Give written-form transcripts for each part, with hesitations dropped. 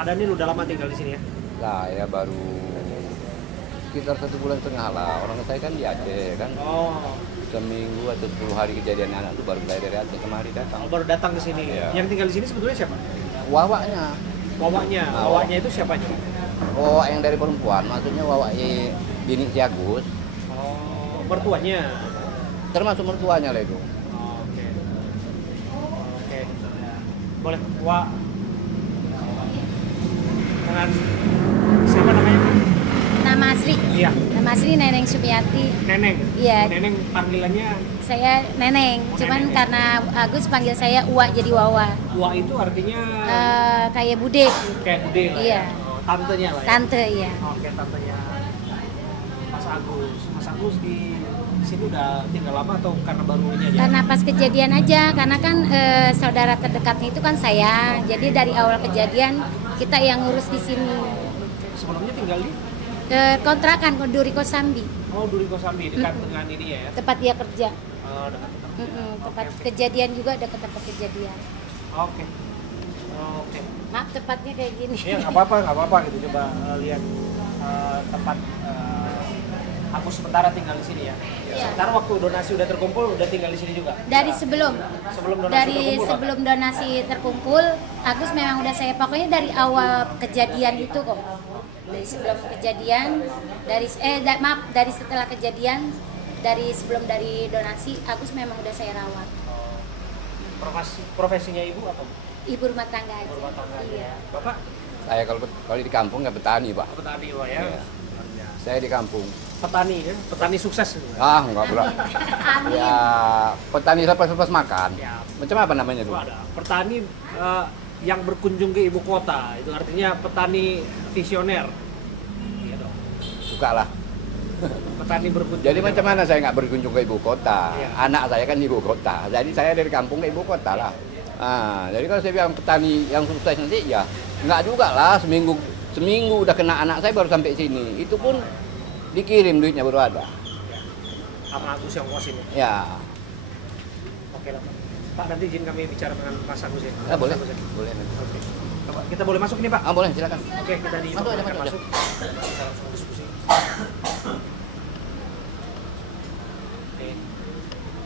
Pak Daniel udah lama tinggal di sini ya? Saya baru sekitar 1,5 bulan lah. Orang saya kan di Aceh kan. Oh. Seminggu atau 10 hari kejadian anak itu baru saya dari Aceh kemari datang. Baru datang ke sini. Iya. Yang tinggal di sini sebetulnya siapa? Wawaknya. Wawaknya. Nah, Wawaknya itu siapanya? Wawak yang dari perempuan, maksudnya wawak bini si Agus. Oh, mertuanya. Termasuk mertuanya lah itu. Oh, oke. Oke. Boleh. Wah. Dengan siapa namanya? Nama asli? Iya. Nama asli Neneng Sumiati. Neneng. Iya. Neneng panggilannya Saya Neneng, Oh, cuman Neneng. karena Agus panggil saya Uwa jadi Wawa. Wah itu artinya Kayak bude, kayak bude lah. iya. Ya. Oh, tantenya lah ya. tante ya. Oke, tantenya Mas Agus. Mas Agus di sini udah tinggal lama atau karena baru ini aja? Karena pas kejadian aja, karena kan saudara terdekatnya itu kan saya. Jadi dari awal kejadian kita yang ngurus di sini. Sebelumnya tinggal di Kontrakan Duri Kosambi, Duri Kosambi dekat dengan ini ya. tempat dia kerja. Dekat. Tempat Oke. kejadian juga dekat tempat kejadian. Oke. Oke. Maaf tepatnya kayak gini. Ya nggak apa-apa gitu. Coba lihat tempat aku sementara tinggal di sini ya. Iya. Sementara waktu donasi udah terkumpul udah tinggal di sini juga. Dari sebelum donasi dari terkumpul, Pak? sebelum donasi terkumpul, Agus memang udah saya pokoknya dari awal kejadian itu kok. Dari sebelum kejadian, dari setelah kejadian, dari donasi, Agus memang udah saya rawat. Profesinya ibu apa? Bu? Ibu rumah tangga aja. Ibu rumah tangga aja. Iya. Bapak Saya kalau di kampung nggak petani, Pak. petani Pak ya. Iya. Saya di kampung. Petani ya, petani sukses. Enggak pula. Amin. Ya, petani lepas-lepas makan. Ya. Macam apa namanya tuh? Ada petani yang berkunjung ke ibu kota, itu artinya petani visioner. Iya dong. Suka lah. Petani berkunjung. Jadi macam mana saya nggak berkunjung ke ibu kota? Iya. Anak saya kan di ibu kota. Jadi saya dari kampung ke ibu kota lah. Jadi kalau saya bilang petani yang sukses nanti ya nggak juga lah, seminggu udah kena anak saya baru sampai sini. Itu pun dikirim duitnya baru ada. Sama Agus yang ngos ini. Ya. Oke lah Pak. Pak nanti izin kami bicara dengan Mas Agus ya. Boleh. Mas Agus ya. Boleh. Oke. Pak, kita boleh masuk ini Pak? Boleh, silakan. Oke, kita di Masuk aja, masuk. masuk Kita langsung diskusi.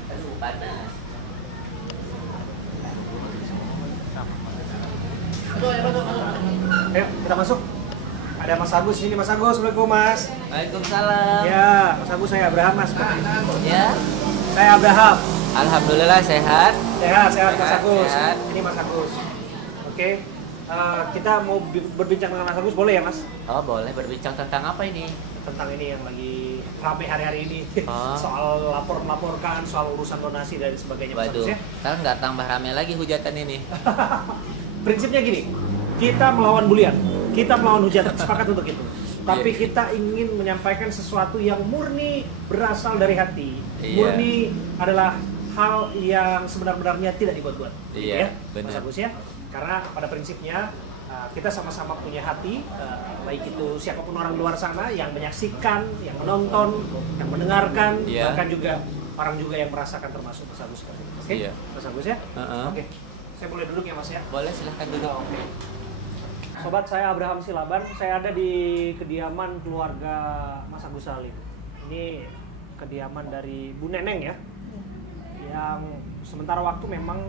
Aduh, panas. Ayo, kita masuk. Ada Mas Agus ini, Mas Agus. Assalamualaikum Mas. Waalaikumsalam. Ya, Mas Agus saya Abraham Mas. Ya. Saya Abraham. Alhamdulillah sehat. Sehat Mas Sehat, Agus. sehat. Ini Mas Agus. Oke. Kita mau berbincang dengan Mas Agus, boleh ya Mas? Oh, boleh berbincang tentang apa ini? Tentang ini yang lagi rame hari-hari ini. Oh. Soal melaporkan, soal urusan donasi dan sebagainya Mas Waduh, Agus ya. sekarang nggak tambah rame lagi hujatan ini. Prinsipnya gini, kita melawan bulian, kita melawan hujatan, sepakat untuk itu. Tapi Iya. kita ingin menyampaikan sesuatu yang murni berasal dari hati. Iya. Murni adalah hal yang sebenar-benarnya tidak dibuat-buat. Gitu Iya, ya, Mas benar. Agus ya. Karena pada prinsipnya kita sama-sama punya hati, baik itu siapapun orang luar sana yang menyaksikan, yang menonton, yang mendengarkan, Iya. bahkan juga orang juga yang merasakan termasuk Mas Agus. Oke, Iya. Mas Agus ya. Heeh. Oke, saya boleh duduk ya Mas ya. Boleh, silahkan duduk. Oke. Sobat, saya Abraham Silaban. Saya ada di kediaman keluarga Mas Agus Salim. Ini kediaman dari Bu Neneng ya, yang sementara waktu memang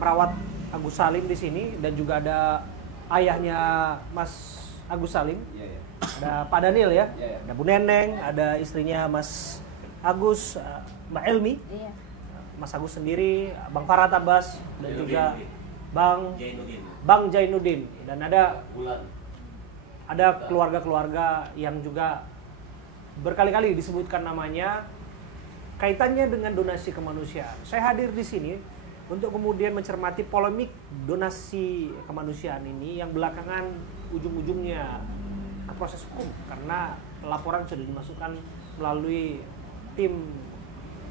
merawat Agus Salim di sini, dan juga ada ayahnya Mas Agus Salim. Ada Pak Daniel ya, ada Bu Neneng, ada istrinya Mas Agus, Mbak Elmi, Iya. Mas Agus sendiri, Bang Farhat Abbas, dan juga Bang Jainuddin, dan ada keluarga-keluarga yang juga berkali-kali disebutkan namanya kaitannya dengan donasi kemanusiaan. Saya hadir di sini untuk kemudian mencermati polemik donasi kemanusiaan ini yang belakangan ujung-ujungnya proses hukum, karena laporan sudah dimasukkan melalui tim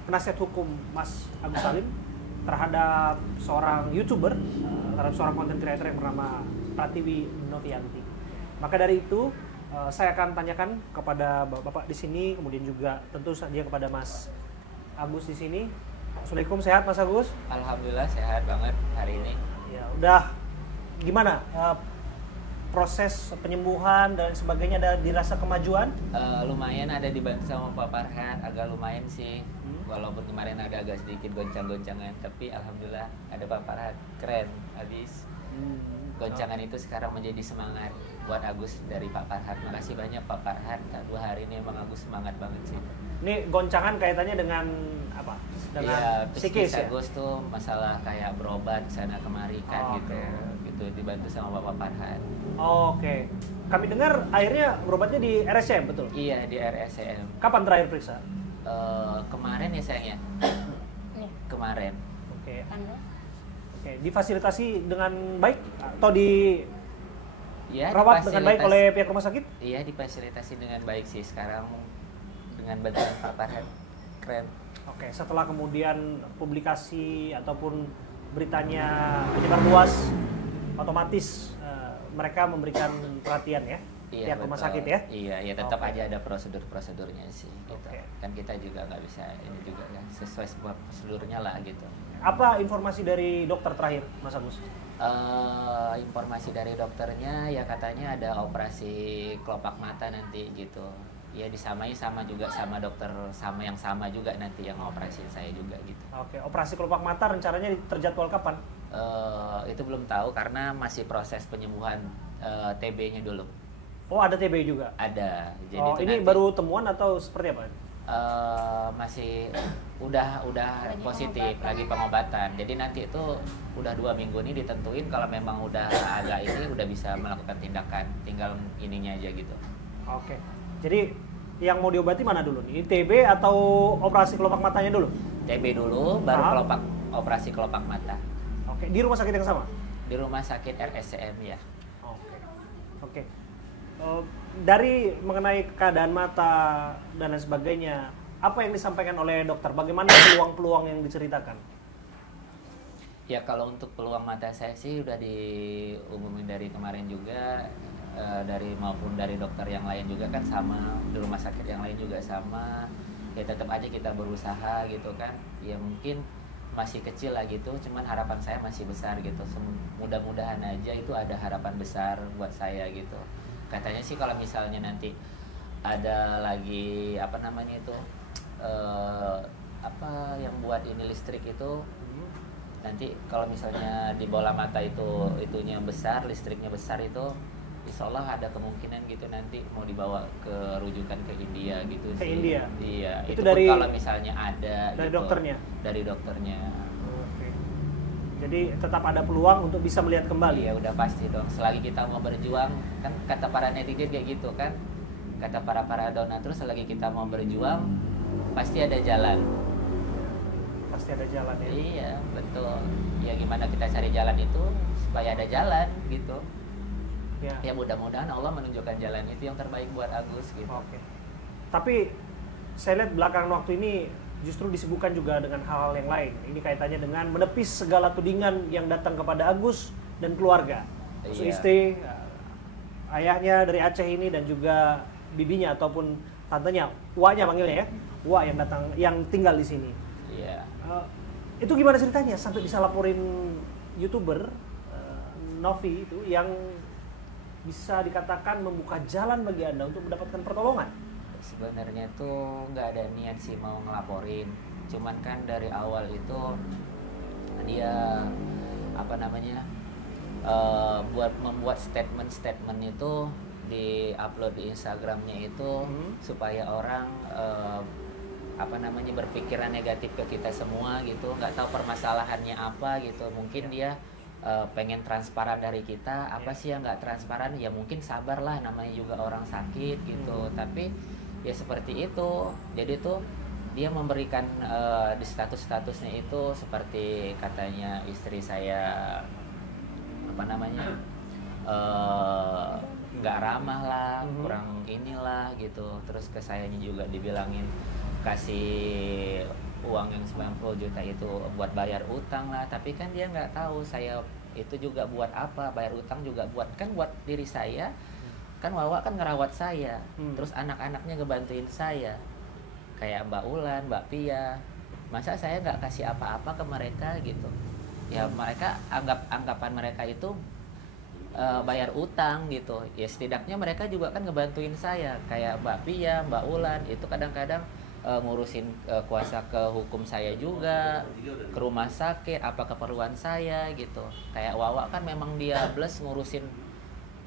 penasihat hukum Mas Agus Salim terhadap seorang YouTuber, terhadap seorang content creator yang bernama Pratiwi Novianti. Maka dari itu saya akan tanyakan kepada Bapak di sini, kemudian juga tentu saja kepada Mas Agus di sini. Assalamualaikum, sehat Mas Agus? Alhamdulillah sehat banget hari ini. Ya, udah gimana proses penyembuhan dan sebagainya ada dirasa kemajuan? Lumayan ada dibantu sama Pak Farhan, agak lumayan sih. Walaupun kemarin agak sedikit goncang-goncangan, tapi alhamdulillah ada Pak Farhan, keren habis. Goncangan itu sekarang menjadi semangat buat Agus dari Pak Farhan. Makasih banyak Pak Farhan. 2 hari ini emang Agus semangat banget sih. Ini goncangan kaitannya dengan apa? Dengan Iya, psikis ya? Agus tuh masalah kayak berobat sana kemari kan gitu. Gitu dibantu sama Bapak Farhan. Oke. Kami dengar akhirnya berobatnya di RSCM, betul? Iya, di RSCM. Kapan terakhir periksa? Kemarin ya sayang ya. Kemarin. Oke. Anu, Oke, difasilitasi dengan baik atau di Ya, rawat dengan baik oleh pihak rumah sakit? Iya, difasilitasi dengan baik sih sekarang dengan bantuan Pak Farhan. Keren. Oke, setelah kemudian publikasi ataupun beritanya menyebar luas, otomatis mereka memberikan perhatian ya, Iya, pihak rumah betul. sakit ya. Iya, ya tetap Oke. aja ada prosedur-prosedurnya sih gitu. Oke. Kan kita juga nggak bisa ini juga kan sesuai sebuah prosedurnya lah gitu. Apa informasi dari dokter terakhir, Mas Agus? Informasi dari dokternya ya katanya ada operasi kelopak mata nanti gitu. Ya disamai sama juga sama dokter yang sama juga nanti yang operasi saya juga gitu. Oke, operasi kelopak mata rencananya terjadwal kapan? Itu belum tahu karena masih proses penyembuhan TB-nya dulu. Oh, ada TB juga. Ada. Jadi Oh, itu ini nanti, baru temuan atau seperti apa? masih udah positif lagi pengobatan. Jadi nanti itu udah 2 minggu ini ditentuin kalau memang udah agak ini udah bisa melakukan tindakan, tinggal ininya aja gitu. Oke. Jadi yang mau diobati mana dulu nih? TB atau operasi kelopak matanya dulu? TB dulu, baru Ah. operasi kelopak mata Oke, di rumah sakit yang sama? di rumah sakit RSCM ya. Oke. Oke. Dari mengenai keadaan mata dan lain sebagainya, apa yang disampaikan oleh dokter? Bagaimana peluang-peluang yang diceritakan? Ya kalau untuk peluang mata saya sih udah diumumin dari kemarin juga, maupun dari dokter yang lain juga kan sama, di rumah sakit yang lain juga sama. Ya tetap aja kita berusaha gitu kan. Ya mungkin masih kecil lah gitu, cuman harapan saya masih besar gitu. Mudah-mudahan aja itu ada harapan besar buat saya gitu. Katanya sih kalau misalnya nanti ada lagi apa namanya itu apa yang buat ini listrik itu, nanti kalau misalnya di bola mata itunya besar, listriknya besar itu, insya Allah ada kemungkinan gitu nanti mau dibawa ke rujukan ke India gitu Ke sih. India? Iya. Itu Itu dari- pun kalau misalnya ada dari gitu, dokternya? Dari dokternya. Oke. Jadi tetap ada peluang untuk bisa melihat kembali. Iya udah pasti dong. Selagi kita mau berjuang, kan kata para netizen kayak gitu kan, kata para donatur, selagi kita mau berjuang pasti ada jalan. Pasti ada jalan ya. Iya betul. Ya gimana kita cari jalan itu supaya ada jalan gitu. Ya. Ya mudah-mudahan Allah menunjukkan jalan itu yang terbaik buat Agus gitu. Oke. Tapi saya lihat belakangan waktu ini justru disibukkan juga dengan hal-hal yang lain. Ini kaitannya dengan menepis segala tudingan yang datang kepada Agus dan keluarga. Maksud Iya. istri, ayahnya dari Aceh ini dan juga bibinya ataupun tantenya, uaknya panggilnya ya, uak yang datang, yang tinggal di sini. Iya. Itu gimana ceritanya sampai bisa laporin YouTuber Novi itu yang bisa dikatakan membuka jalan bagi Anda untuk mendapatkan pertolongan? Sebenarnya tuh nggak ada niat sih mau ngelaporin, cuman kan dari awal itu dia apa namanya buat membuat statement itu di-upload di Instagramnya itu supaya orang apa namanya berpikiran negatif ke kita semua gitu, nggak tahu permasalahannya apa gitu. Mungkin dia pengen transparan dari kita, apa sih yang nggak transparan, ya mungkin sabarlah, namanya juga orang sakit gitu. Tapi ya seperti itu, jadi tuh dia memberikan di status-statusnya itu seperti katanya istri saya apa namanya nggak ramah lah, kurang inilah gitu. Terus ke sayanya juga dibilangin kasih uang yang 90 juta itu buat bayar utang lah, tapi kan dia nggak tahu saya itu juga buat apa, bayar utang juga buat diri saya. Kan Wawa kan ngerawat saya, terus anak-anaknya ngebantuin saya, kayak Mbak Ulan, Mbak Pia. Masa saya nggak kasih apa-apa ke mereka gitu? Ya mereka anggapan mereka itu bayar utang gitu. Ya setidaknya mereka juga kan ngebantuin saya, kayak Mbak Pia, Mbak Ulan itu kadang-kadang ngurusin kuasa ke hukum saya juga, ke rumah sakit, apa keperluan saya gitu. Kayak Wawa kan memang dia bless ngurusin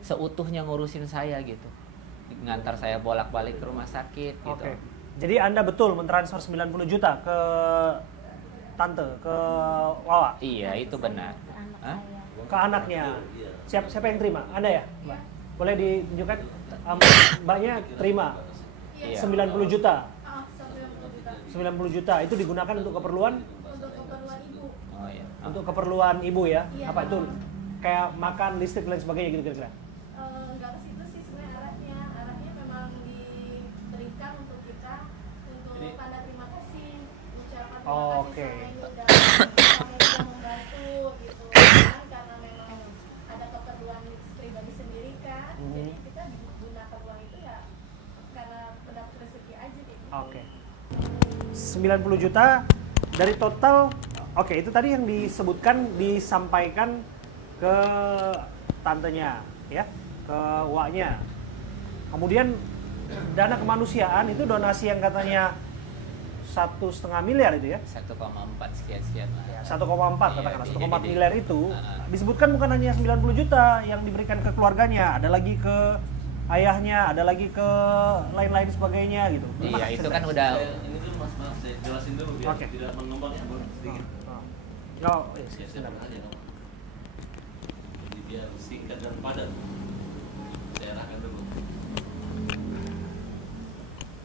seutuhnya ngurusin saya gitu, ngantar saya bolak-balik ke rumah sakit gitu. Oke. Jadi Anda betul mentransfer 90 juta ke tante, ke Wawa? Iya itu benar. Hah? Ke anaknya. Siapa yang terima? Anda ya, Mbak? Boleh ditunjukkan? Mbaknya terima Iya. 90 juta. 90 juta itu digunakan untuk keperluan ibu. Oh iya. untuk keperluan ibu ya. Iya. Apa itu? Kayak makan, listrik dan sebagainya gitu kira-kira. Enggak ke situ sih sebenarnya arahnya memang diberikan untuk kita untuk tanda terima kasih, ucapan terima kasih Oke. sama yang sudah membantu gitu kan, karena memang ada keperluan pribadi sendiri kan. Jadi kita gunakan uang itu ya karena mendapat rezeki aja gitu. Oke. 90 juta dari total. Oke, itu tadi yang disebutkan disampaikan ke tantenya ya, ke waknya. Kemudian dana kemanusiaan itu donasi yang katanya 1,5 miliar itu ya. 1,4 sekian lah. 1,4 katakanlah, 1,4 miliar itu disebutkan bukan hanya 90 juta yang diberikan ke keluarganya, ada lagi ke ayahnya, ada lagi ke lain-lain sebagainya gitu. Iya itu kan udah. Ini tuh mas saya jelasin dulu biar Oke. tidak mengembang sedikit. Oh, iya, Saya sebentar. aja dong. Jadi biar singkat dan padat. Saya arahkan dulu.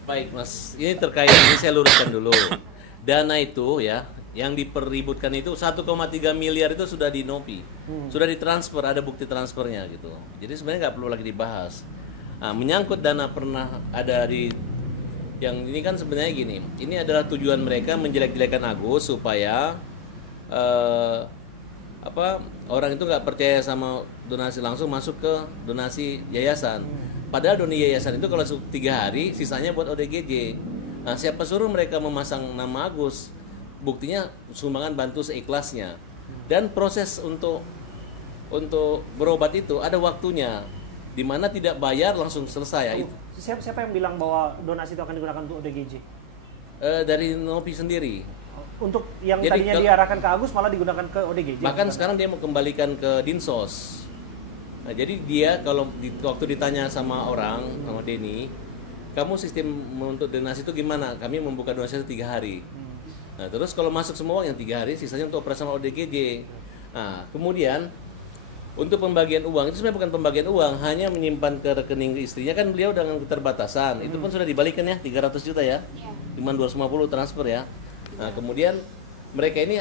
Baik mas, ini terkait ini saya luruskan dulu. Dana itu ya, yang diperributkan itu 1,3 miliar itu sudah di Nopi, sudah ditransfer, ada bukti transfernya gitu. Jadi sebenarnya nggak perlu lagi dibahas. Nah, menyangkut dana pernah ada di yang ini kan sebenarnya gini, ini adalah tujuan mereka menjelek-jelekan Agus supaya orang itu nggak percaya sama donasi langsung masuk ke donasi yayasan. Padahal donasi yayasan itu kalau 3 hari sisanya buat ODGJ. Nah, siapa suruh mereka memasang nama Agus? Buktinya sumbangan bantu seikhlasnya. Dan proses untuk berobat itu ada waktunya, di mana tidak bayar langsung selesai. Siapa yang bilang bahwa donasi itu akan digunakan untuk ODGJ? Dari Nopi sendiri. Untuk yang Jadi tadinya diarahkan ke Agus malah digunakan ke ODGJ. Bahkan sekarang dia mau kembalikan ke Dinsos. Nah, jadi dia kalau waktu ditanya sama orang, sama Denny, kamu sistem untuk donasi itu gimana? Kami membuka donasi itu 3 hari. Nah, terus kalau masuk semua yang 3 hari, sisanya untuk operasional ODGJ. Nah, kemudian untuk pembagian uang itu sebenarnya bukan pembagian uang, hanya menyimpan ke rekening istrinya kan beliau dengan keterbatasan. Itu pun sudah dibalikan ya 300 juta ya. Cuma 250 transfer ya. Nah, kemudian mereka ini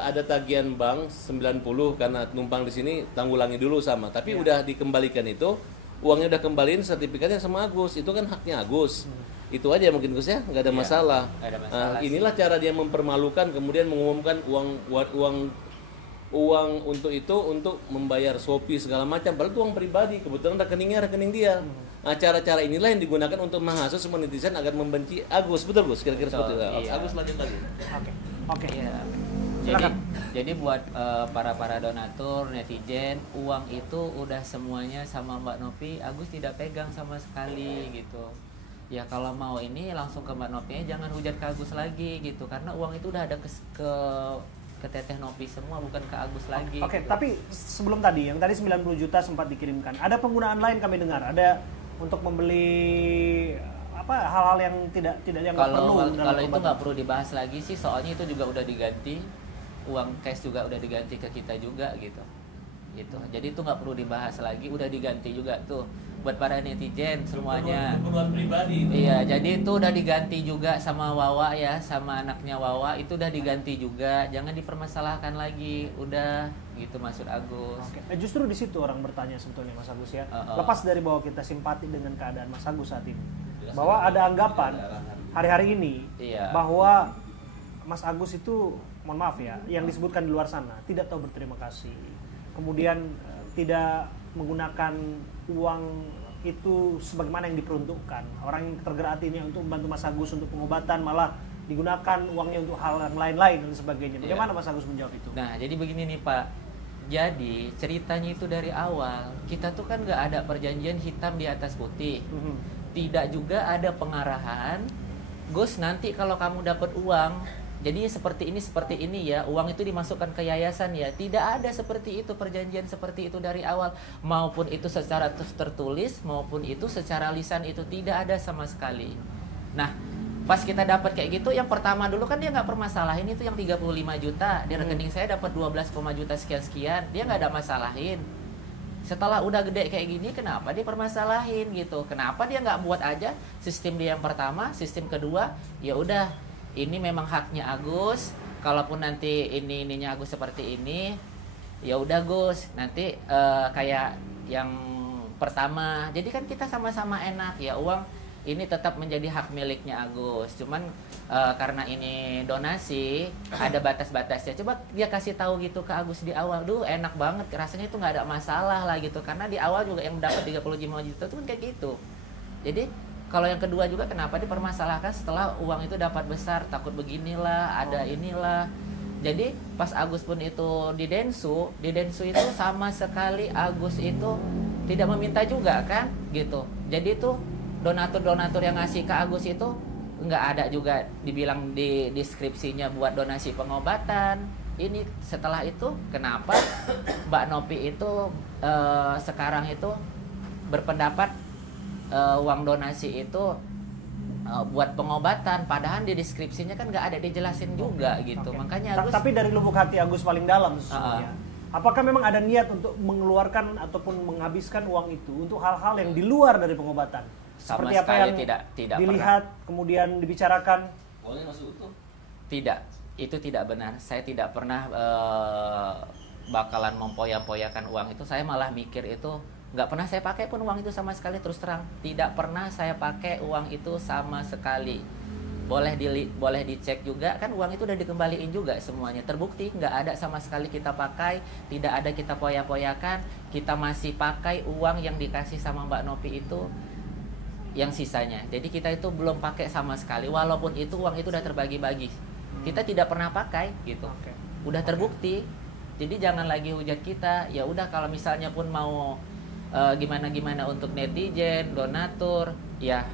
ada tagihan bank 90 karena numpang di sini tanggulangi dulu sama. Tapi udah dikembalikan itu, uangnya udah kembaliin, sertifikatnya sama Agus. Itu kan haknya Agus. Itu aja mungkin Gus ya, nggak ada masalah. Nggak ada masalah sih. Inilah cara dia mempermalukan kemudian mengumumkan uang untuk itu untuk membayar Shopee segala macam. Padahal itu uang pribadi, kebetulan rekening dia. Nah, cara-cara inilah yang digunakan untuk menghasut semua netizen agar membenci Agus. Betul Gus, kira-kira seperti itu. Iya. Agus lanjut lagi. Oke. Iya. Silakan. Jadi buat para donatur, netizen, uang itu udah semuanya sama Mbak Nopi. Agus tidak pegang sama sekali gitu. Ya kalau mau ini langsung ke Mbak Nopi, jangan hujat ke Agus lagi gitu. Karena uang itu udah ada ke Teteh Nopi semua, bukan ke Agus lagi. Oke, gitu. tapi sebelum tadi, yang tadi 90 juta sempat dikirimkan. Ada penggunaan lain kami dengar. Ada untuk membeli hal-hal yang tidak dianggap perlu dalam kalau itu pengobatan. nggak perlu dibahas lagi sih, soalnya itu juga udah diganti, uang cash juga udah diganti ke kita juga gitu. Jadi itu nggak perlu dibahas lagi, udah diganti juga tuh buat para netizen semuanya. Keperluan pribadi itu. Iya, jadi itu udah diganti juga sama Wawa ya, sama anaknya Wawa itu udah diganti juga, jangan dipermasalahkan lagi, udah gitu maksud Agus. Oke. Justru di situ orang bertanya sebetulnya Mas Agus ya. Lepas dari bahwa kita simpati dengan keadaan Mas Agus saat ini, bahwa ada anggapan hari-hari ini Iya. bahwa Mas Agus itu, mohon maaf ya, yang disebutkan di luar sana tidak tahu berterima kasih, kemudian tidak menggunakan uang itu sebagaimana yang diperuntukkan. Orang yang tergerak hatinya untuk membantu Mas Agus untuk pengobatan malah digunakan uangnya untuk hal yang lain-lain dan sebagainya. Bagaimana Mas Agus menjawab itu? Nah, jadi begini nih Pak, Jadi ceritanya itu dari awal kita tuh kan nggak ada perjanjian hitam di atas putih, tidak juga ada pengarahan. Gus, nanti kalau kamu dapat uang, jadi seperti ini ya, uang itu dimasukkan ke yayasan ya. Tidak ada seperti itu, perjanjian seperti itu dari awal, maupun itu secara tertulis maupun itu secara lisan, itu tidak ada sama sekali. Nah, pas kita dapat kayak gitu, yang pertama dulu kan dia nggak permasalahin itu yang 35 juta di rekening saya dapat 12, juta sekian, dia nggak ada masalahin. Setelah udah gede kayak gini, kenapa dia permasalahin gitu? Kenapa dia nggak buat aja sistem dia yang pertama, sistem kedua, ya udah ini memang haknya Agus. Kalaupun nanti ininya Agus seperti ini, ya udah Gus, nanti kayak yang pertama. Jadi kan kita sama-sama enak ya, uang ini tetap menjadi hak miliknya Agus. Cuman karena ini donasi, ada batas-batasnya. Coba dia kasih tahu gitu ke Agus di awal. Duh, enak banget. Rasanya itu nggak ada masalah lah gitu. Karena di awal juga yang dapat 35 juta itu kan kayak gitu. Jadi kalau yang kedua juga kenapa dipermasalahkan setelah uang itu dapat besar, takut beginilah, ada inilah. Jadi pas Agus pun itu di Densu itu sama sekali Agus itu tidak meminta juga kan gitu. Jadi itu donatur yang ngasih ke Agus itu nggak ada juga dibilang di deskripsinya buat donasi pengobatan. Ini setelah itu kenapa Mbak Nopi itu sekarang itu berpendapat uang donasi itu buat pengobatan, padahal di deskripsinya kan nggak ada dijelasin juga gitu. Makanya Agus, tapi dari lubuk hati Agus paling dalam sesungguhnya, apakah memang ada niat untuk mengeluarkan ataupun menghabiskan uang itu untuk hal-hal yang di luar dari pengobatan? sama Seperti apa sekali yang tidak dilihat pernah. Kemudian dibicarakan? Uangnya masih utuh. Tidak, itu tidak benar. Saya tidak pernah bakalan mempoya-poyakan uang itu. Saya malah mikir itu nggak pernah saya pakai pun uang itu sama sekali, terus terang. Tidak pernah saya pakai uang itu sama sekali. Boleh dicek juga kan, uang itu udah dikembaliin juga semuanya, terbukti nggak ada sama sekali kita pakai, tidak ada kita poya-poyakan. Kita masih pakai uang yang dikasih sama Mbak Nopi itu yang sisanya. Jadi kita itu belum pakai sama sekali, walaupun itu uang itu udah terbagi-bagi, kita tidak pernah pakai gitu. Udah terbukti. Jadi jangan lagi hujat kita. Ya udah, kalau misalnya pun mau gimana untuk netizen, donatur, ya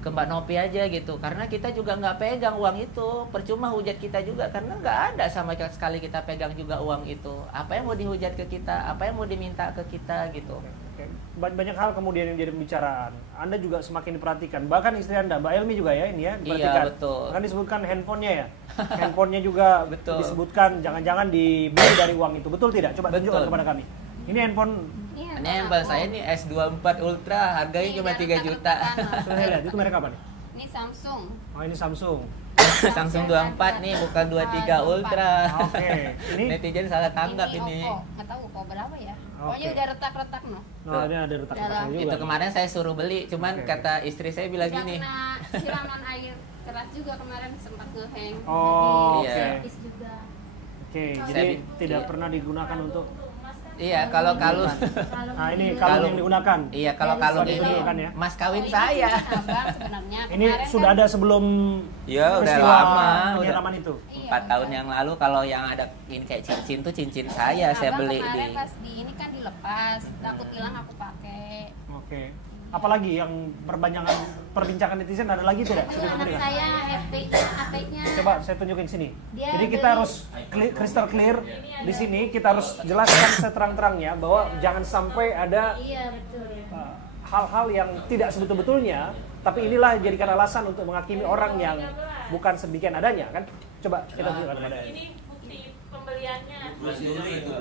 ke Mbak Nopi aja gitu, karena kita juga nggak pegang uang itu. Percuma hujat kita juga, karena nggak ada sama sekali kita pegang juga uang itu. Apa yang mau dihujat ke kita, apa yang mau diminta ke kita gitu. Banyak hal kemudian yang jadi pembicaraan. Anda juga semakin diperhatikan, bahkan istri Anda Mbak Elmi juga ya ini ya diperhatikan. Iya, betul. Kan disebutkan handphonenya ya, handphonenya juga Betul. disebutkan jangan-jangan dibeli dari uang itu, betul tidak? Coba Betul. tunjukkan kepada kami. Ini handphone. Iya, Ini handphone saya ini S24 Ultra, harganya cuma 3 juta. Sudah saya lihat, itu merek apa nih? Ini Samsung. Oh, ini Samsung. Samsung 24 nih, bukan 23 Ultra. Oke. Ini Netizen salah tanggap ini. Oppo. Nggak tahu Oppo berapa ya. Pokoknya Oke. udah retak-retak no. nah, ini ada retak-retaknya juga. Itu kemarin saya suruh beli, cuman Oke. kata istri saya bilang Udah gini. kena siraman air keras juga kemarin, sempat ngehang. Oh, Jadi oke. servis juga. Oke, Saya jadi bi- tidak iya. pernah digunakan untuk. Iya, kalau kalung. Nah, ini juga. kalung yang digunakan. Iya, kalau kalung Sudah ini ditunjukkan ya? mas kawin Oh, ini saya. cincin abang sebenarnya. Ini Kemarin sudah kan, ada sebelum Iya, udah peristiwa lama, penyiraman itu. iya, 4 tahun udah. yang lalu. Kalau yang ada ini kayak cincin tuh cincin saya Abang beli kemarin di. pas di ini kan dilepas, takut hilang aku pakai. Oke. Apalagi yang perbincangan netizen ada lagi tidak? Itu Sudah anak memberikan? saya HP-nya. Coba saya tunjukin sini. Dia Jadi kita beli- harus crystal clear di sini. Kita harus jelaskan seterang-terangnya bahwa jangan sampai ada Iya betul. hal-hal yang tidak sebetul-betulnya, tapi inilah jadikan alasan untuk menghakimi orang yang bukan sedemikian adanya, kan? Coba kita tunjukkan kepada Ini bukti pembeliannya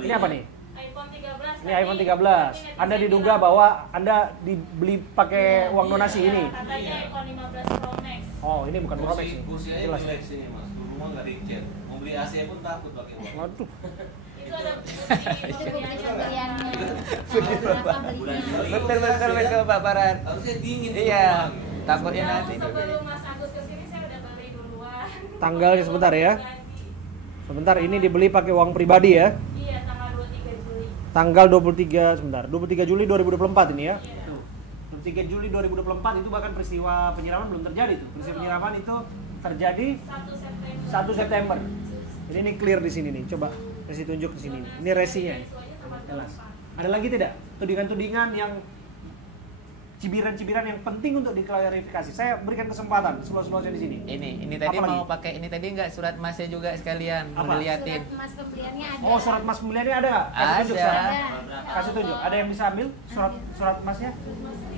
Ini apa nih? iPhone 13. Ini iPhone 13. Anda diduga bahwa Anda dibeli pakai uang donasi ini. Katanya iPhone 15 Pro Max. Oh, ini bukan Pro Max ini. Kursi aja Jelas. jelek sini mas, rumah nggak dicet. Mau beli AC pun takut pakai uang. Waduh. Itu ada bukti Itu bukti pembeliannya. pembeliannya. Berapa belinya? Betul Pak Baran. Harusnya dingin tuh Iya. uang. Takutnya Jauh nanti sebelum Mas Agus kesini saya udah beli duluan. Tanggalnya sebentar ya. Jadi, Sebentar, ini dibeli pakai uang pribadi ya. iya tanggal 23 Juli. Tanggal 23, sebentar. 23 Juli 2024 ini ya. 23 Juli 2024 itu bahkan peristiwa penyiraman belum terjadi tuh. Peristiwa penyiraman itu terjadi 1 September. 1 September. Jadi ini clear di sini nih. Coba kasih tunjuk di sini nih. Ini resinya nih. Siswanya Jelas. Ada lagi tidak tudingan-tudingan yang cibiran-cibiran yang penting untuk diklarifikasi? Saya berikan kesempatan seluas-luasnya di sini. Ini tadi Apa mau lagi? pakai ini tadi nggak surat masnya juga sekalian Apa? mau diliatin. Surat emas pembeliannya ada. Oh, surat emas pembeliannya ada nggak? Kasih tunjuk Ada. saya. Kasih tunjuk. Ada yang bisa ambil surat emasnya?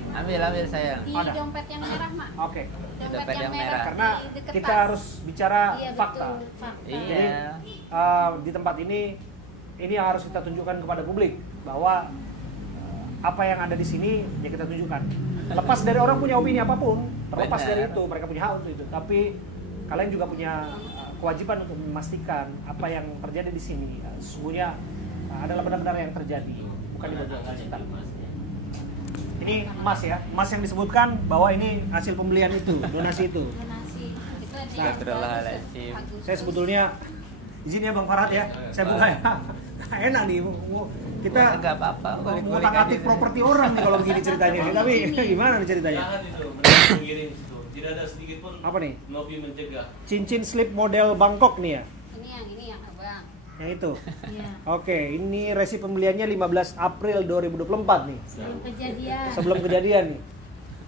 Ambil sayang. Di Ada. dompet yang merah, Mak. Oke. Dompet yang merah. Karena di deket kita tas. harus bicara Iya, fakta. betul, fakta. Iya. Di tempat ini yang harus kita tunjukkan kepada publik bahwa apa yang ada di sini ya kita tunjukkan. Lepas dari orang punya opini apapun, terlepas Benar. dari itu mereka punya hak untuk itu. Tapi kalian juga punya kewajiban untuk memastikan apa yang terjadi di sini sesungguhnya adalah benar-benar yang terjadi, bukan dibuat-buat. Ini emas ya, emas yang disebutkan bahwa ini hasil pembelian itu, donasi itu. Donasi. Itu ada Nah, Astagfirullahaladzim. Agustus. Saya sebetulnya izin ya Bang Farhat ya, saya buka ya. Enak nih, kita Nggak apa-apa. ngutak atik properti orang nih kalau begini ceritanya. Tapi gimana nih ceritanya? Jangan itu, mereka mengirim situ. Tidak ada sedikit pun Apa nih? Novi mencegah. Cincin slip model Bangkok nih ya, Ini yang abang. yang itu. Iya. Oke, ini resi pembeliannya 15 April 2024 nih, Sebelum kejadian. sebelum kejadian nih.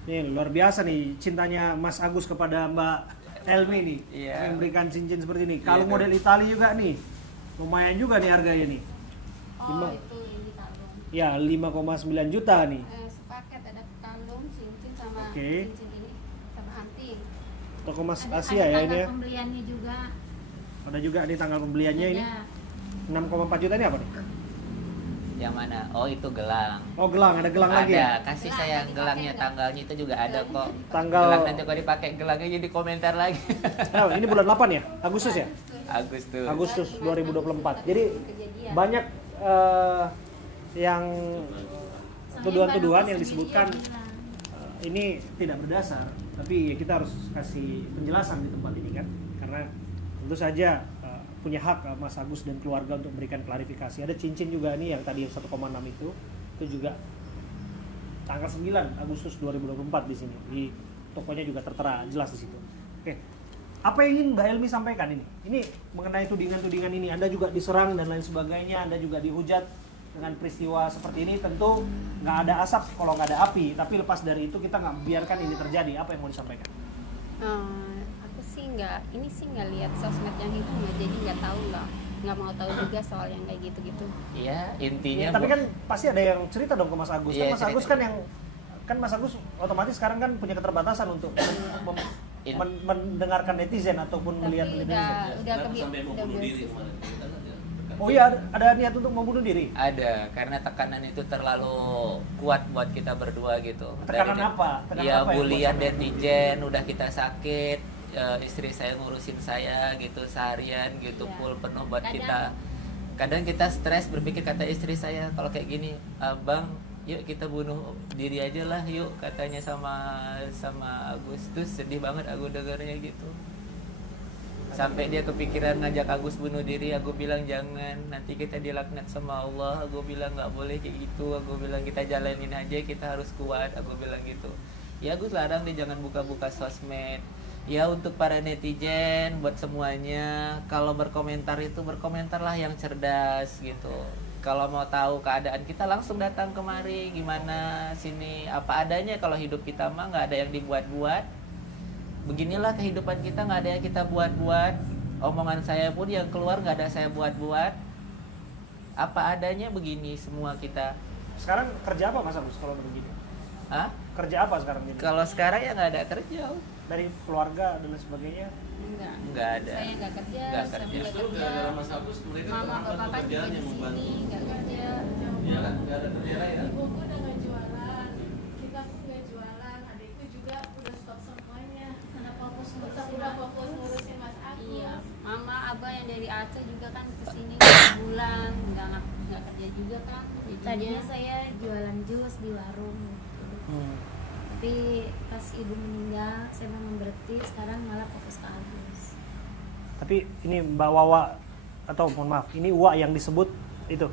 Nih luar biasa nih cintanya Mas Agus kepada Mbak Elmi nih, Iya. yang memberikan cincin seperti ini. Kalau Iya. model Itali juga nih, lumayan juga nih harganya nih. Oh, Lima- itu ini kalung. Ya 5,9 juta nih. Sepaket ada kalung, cincin sama Oke. cincin ini sama anting. Toko Mas Ada Asia ya ini tanggal ya. pembeliannya juga. Ada juga nih tanggal pembeliannya ini. Ada. 6,4 juta ini apa nih? Yang mana? Oh itu gelang. Oh gelang, ada gelang lagi ya? Ada, kasih sayang gelangnya tanggalnya itu juga ada kok. Tanggal- Gelang nanti kalau dipakai gelangnya jadi komentar lagi. Nah, ini bulan 8 ya? Agustus ya? Agustus. Agustus 2024. Jadi Kejadian. banyak yang Soalnya tuduhan-tuduhan Mbak yang Novi disebutkan sendiri yang bilang. ini tidak berdasar, tapi ya kita harus kasih penjelasan di tempat ini kan, karena tentu saja punya hak Mas Agus dan keluarga untuk memberikan klarifikasi. Ada cincin juga nih yang tadi 1,6 itu juga tanggal 9 Agustus 2024 di sini. Di tokonya juga tertera jelas di situ. Oke. Apa yang ingin Mbak Elmi sampaikan ini? Ini mengenai tudingan-tudingan ini, Anda juga diserang dan lain sebagainya, Anda juga dihujat dengan peristiwa seperti ini. Tentu nggak ada asap kalau nggak ada api, tapi lepas dari itu kita nggak biarkan ini terjadi. Apa yang mau disampaikan? Aku sih nggak lihat sosmed yang itu nggak, jadi nggak mau tahu juga soal yang kayak gitu-gitu. Iya, intinya. Ya, tapi kan pasti ada yang cerita dong ke Mas Agus. Iya, Kan Mas cerita. Agus kan Mas Agus otomatis sekarang kan punya keterbatasan untuk mendengarkan netizen ataupun melihat Tapi netizen. udah Kenapa sampai mau udah bunuh diri bersih. kemarin? Kita kan ya, tekan. Oh iya, ada niat untuk membunuh diri. Ada, karena tekanan itu terlalu kuat buat kita berdua gitu. Tekanan apa? Tekanan Iya, apa yang bulian buat sampai- netizen, udah kita sakit, istri saya ngurusin saya gitu seharian gitu, Iya. full penuh buat Kadang- kita. Kadang kita stres berpikir, kata istri saya kalau kayak gini, Bang, yuk kita bunuh diri aja lah yuk, katanya sama Agustus. Sedih banget aku dengarnya gitu. Sampai dia kepikiran ngajak Agus bunuh diri. Aku bilang jangan, nanti kita dilaknat sama Allah. Aku bilang nggak boleh kayak gitu. Aku bilang kita jalanin aja, kita harus kuat. Aku bilang gitu. Ya Agus larang dia jangan buka-buka sosmed. Ya untuk para netizen, buat semuanya, kalau berkomentar itu berkomentarlah yang cerdas gitu. Kalau mau tahu keadaan kita langsung datang kemari, gimana sini apa adanya. Kalau hidup kita mah nggak ada yang dibuat-buat. Beginilah kehidupan kita, nggak ada yang kita buat-buat. Omongan saya pun yang keluar nggak ada saya buat-buat. Apa adanya begini semua kita. Sekarang kerja apa Mas Agus kalau begini? Hah? Kerja apa sekarang ini? Kalau sekarang ya nggak ada kerja. Dari keluarga dan lain sebagainya. Enggak. Nggak ada. Saya nggak kerja. Nggak suami kerja. nggak Justru kerja. gara-gara Mas Agus mereka Mama terhambat bapak kan juga pekerjaan di yang sini membantu. nggak kerja. Iya kan, nggak ada kerja ya. Ibuku udah nggak jualan, kita pun nggak jualan, adikku juga udah stop semuanya. Karena fokus Kita ngurusin udah fokus ngurusin Mas Agus. Iya, mama abah yang dari Aceh juga kan kesini bulan nggak kerja juga kan. Tadinya saya jualan jus di warung, tapi pas ibu meninggal saya memang berhenti. Sekarang malah fokus ke Agus. Tapi ini Mbak Wawa atau mohon maaf, ini Wa yang disebut itu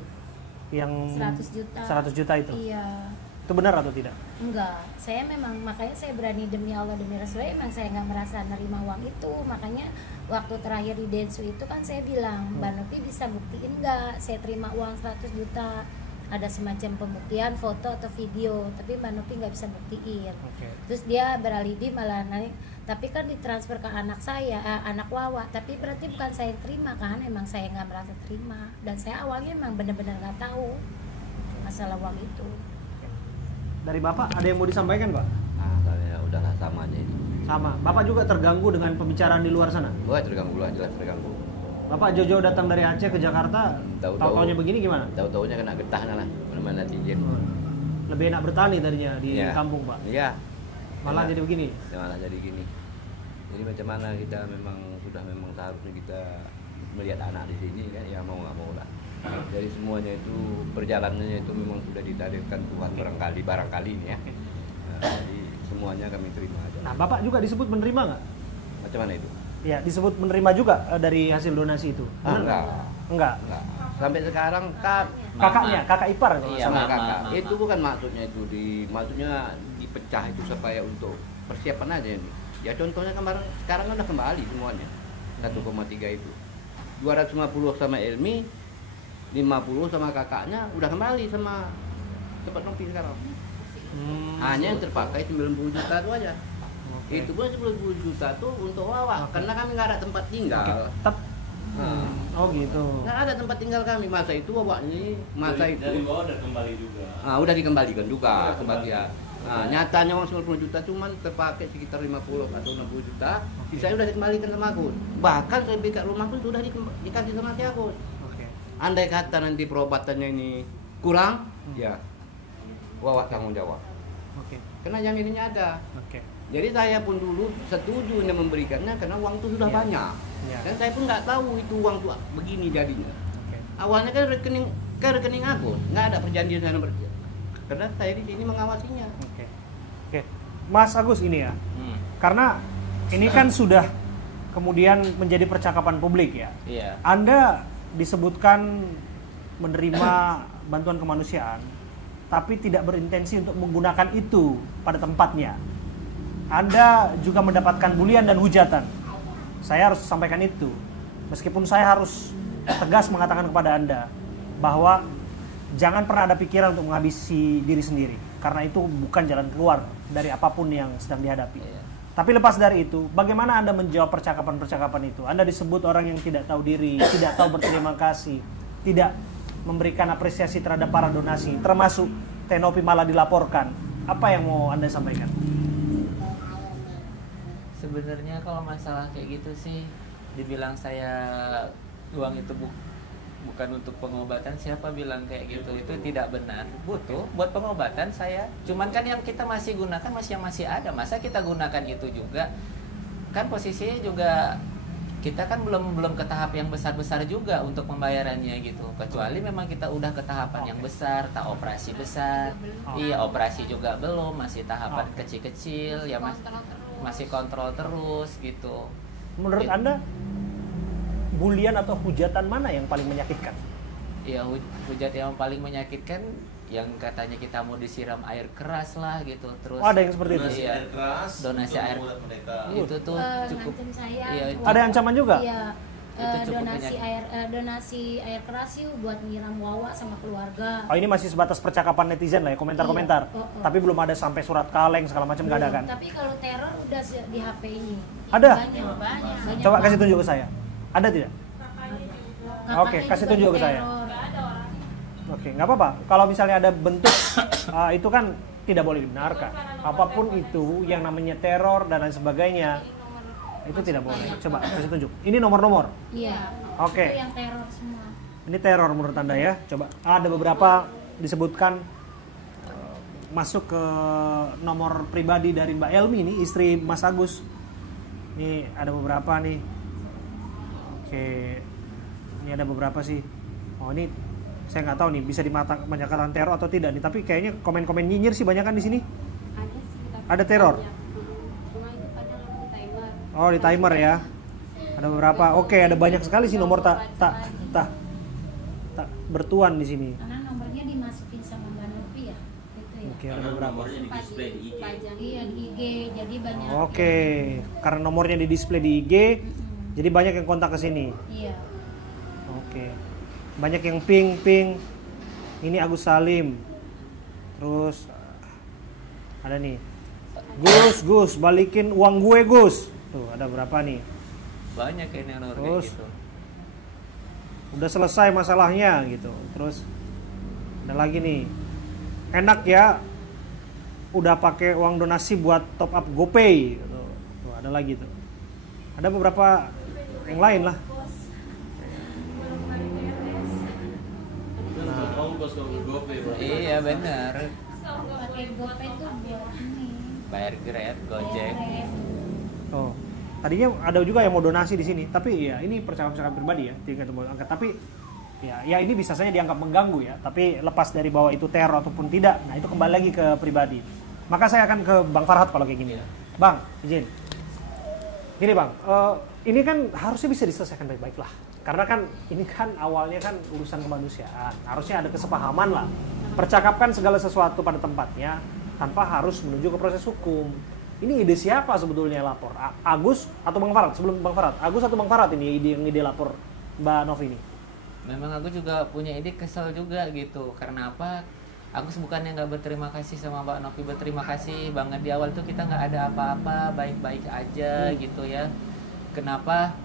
yang 100 juta. 100 juta itu. Iya. Itu benar atau tidak? Enggak, saya memang makanya saya berani demi Allah demi Rasulullah, emang saya nggak merasa nerima uang itu. Makanya waktu terakhir di Densu itu kan saya bilang, Mbak Novi bisa buktiin nggak saya terima uang 100 juta. ada semacam pembuktian foto atau video, tapi Mbak Nopi nggak bisa buktiin. Oke. Terus dia beralibi malah naik, tapi kan ditransfer ke anak saya, anak Wawa, tapi berarti bukan saya yang terima kan, emang saya nggak merasa terima, dan saya awalnya emang benar-benar nggak tahu masalah uang itu. Dari Bapak ada yang mau disampaikan, Pak? Nah, saya udahlah sama aja ini. Sama. Bapak juga terganggu dengan pembicaraan di luar sana? Wah, terganggu lah, jelas terganggu. Bapak jauh-jauh datang dari Aceh ke Jakarta, tahu-taunya begini gimana? Tahu-taunya kena getah lah, mana netizen. Lebih enak bertani tadinya di Iya. kampung, Pak. Iya. Malah Iya. jadi begini. Malah jadi gini. Jadi macam mana kita memang seharusnya kita melihat anak di sini kan, ya mau nggak mau lah. Jadi semuanya itu perjalanannya itu memang sudah ditakdirkan Tuhan barangkali ini ya. Nah, jadi semuanya kami terima aja. Nah, Bapak juga disebut menerima nggak? Macam mana itu? Ya, disebut menerima juga dari hasil donasi itu. Benar nggak? Enggak. Enggak. Sampai sekarang kan Kakaknya, kakak ipar kalau nggak Iya, salah. sama kakak. mama. Itu bukan maksudnya itu maksudnya dipecah itu supaya untuk persiapan aja ini. Ya contohnya kemarin sekarang kan udah kembali semuanya. 1,3 itu. 250 sama Elmi, 50 sama kakaknya udah kembali sama tempat Nopi sekarang. Hanya yang terpakai 90 juta itu aja. Oke. Itu pun 10 juta tuh untuk Wawa karena kami nggak ada tempat tinggal. Oh gitu. Nggak ada tempat tinggal kami masa itu Wawa ini Dari bawah udah kembali juga. udah dikembalikan juga sebagian. Nah, nyatanya uang 90 juta cuman terpakai sekitar 50 atau 60 juta. Sisanya udah dikembalikan sama Agus. Bahkan sertifikat rumah pun sudah dikasih sama si Agus. Oke. Andai kata nanti perobatannya ini kurang, ya Wawa tanggung jawab. Oke. Karena jaminannya ada. Oke. Jadi saya pun dulu setuju memberikannya karena uang itu sudah Iya. banyak. Iya. Dan saya pun nggak tahu itu uang tuh begini jadinya. Oke. Awalnya kan rekening Agus, nggak ada perjanjian sana karena saya di sini mengawasinya. Oke. Oke. Mas Agus ini ya. Hmm. Karena ini kan sudah kemudian menjadi percakapan publik ya. Iya. Anda disebutkan menerima bantuan kemanusiaan, tapi tidak berintensi untuk menggunakan itu pada tempatnya. Anda juga mendapatkan bulian dan hujatan. Saya harus sampaikan itu. Meskipun saya harus tegas mengatakan kepada Anda bahwa jangan pernah ada pikiran untuk menghabisi diri sendiri. Karena itu bukan jalan keluar dari apapun yang sedang dihadapi. Iya. Tapi lepas dari itu, bagaimana Anda menjawab percakapan-percakapan itu? Anda disebut orang yang tidak tahu diri, tidak tahu berterima kasih, tidak memberikan apresiasi terhadap para donasi, termasuk Tenopi malah dilaporkan. Apa yang mau Anda sampaikan? Sebenarnya kalau masalah kayak gitu sih, dibilang saya uang itu bukan untuk pengobatan, siapa bilang kayak gitu? Itu tidak benar. Butuh buat pengobatan saya. Cuman kan yang kita masih gunakan masih ada. Masa kita gunakan itu juga? Kan posisinya juga kita kan belum ke tahap yang besar-besar juga untuk pembayarannya gitu. Kecuali memang kita udah ke tahapan yang besar, tak operasi besar. Iya, operasi juga belum, masih tahapan kecil-kecil ya masih kontrol terus gitu. Menurut Gitu. Anda, bulian atau hujatan mana yang paling menyakitkan? Ya hujat yang paling menyakitkan yang katanya kita mau disiram air keras lah gitu terus. Oh, ada yang seperti itu? Donasi Iya. air keras, Donasi untuk air. membuat mereka. Itu tuh cukup. Ngancem saya. Iya, Ada ancaman juga? Iya. Itu cukup Donasi air keras yuk buat nyiram Wawa sama keluarga. Oh, ini masih sebatas percakapan netizen lah ya, komentar-komentar. Iya. Oh. Tapi belum ada sampai surat kaleng segala macam nggak ada kan? Tapi kalau teror udah di HP ini. Ada? Banyak. Coba kasih tunjuk ke saya. Ada tidak? Kakaknya Oke, kasih juga tunjuk ke saya. diteror. Oke, nggak apa-apa. Kalau misalnya ada bentuk itu kan tidak boleh dibenarkan. Apapun itu yang namanya teror dan lain sebagainya itu tidak boleh. Coba kasih tunjuk. Ini nomor-nomor. Iya. Oke. Itu yang teror semua. Ini teror menurut Anda ya. Coba ada beberapa disebutkan masuk ke nomor pribadi dari Mbak Elmi ini, istri Mas Agus. Ini ada beberapa nih. Oke. Ini ada beberapa sih. Oh, ini saya nggak tahu nih bisa dinyatakan teror atau tidak nih. Tapi kayaknya komen-komen nyinyir sih banyak kan di sini. Ada sih, tapi Ada teror? banyak. Cuma itu kadang aku timer. Oh, di timer ya. Ada beberapa. Oke, ada banyak sekali sih nomor tak bertuan di sini. Karena nomornya dimasukin sama Mbak Nopi ya. Gitu ya. Oke, ada beberapa. Nomornya di display di IG. Iya di IG. Jadi banyak. Oke, karena nomornya di display di IG, jadi banyak yang kontak ke sini. Iya. Oke, banyak yang ping. Ini Agus Salim. Terus ada nih. Gus, balikin uang gue, Gus. Tuh, ada berapa nih? Banyak ini orang kayak Terus gitu. udah selesai masalahnya gitu. Terus ada lagi nih. Enak ya. Udah pakai uang donasi buat top up GoPay gitu. Tuh, ada lagi tuh. Ada beberapa yang lain lah. Iya benar. Pakai GoPay tuh buat ini. Bayar Grab, Gojek. Oh, tadinya ada juga yang mau donasi di sini, tapi ya ini percakapan pribadi ya, tidak mau angkat. Tapi ya ini bisa saja dianggap mengganggu ya. Tapi lepas dari bahwa itu teror ataupun tidak, nah itu kembali lagi ke pribadi. Maka saya akan ke Bang Farhat kalau kayak gini. Bang, izin. Gini Bang, ini kan harusnya bisa diselesaikan baik-baik lah. Karena kan ini kan awalnya kan urusan kemanusiaan, harusnya ada kesepahaman lah. Percakapkan segala sesuatu pada tempatnya tanpa harus menuju ke proses hukum. Ini ide siapa sebetulnya lapor? Agus atau Bang Farhat? Sebelum Bang Farhat, Agus atau Bang Farhat ini ide lapor Mbak Novi ini? Memang aku juga punya ide, kesel juga gitu. Karena apa? Agus bukannya nggak berterima kasih sama Mbak Novi, berterima kasih banget di awal tuh kita nggak ada apa-apa, baik-baik aja gitu ya. Kenapa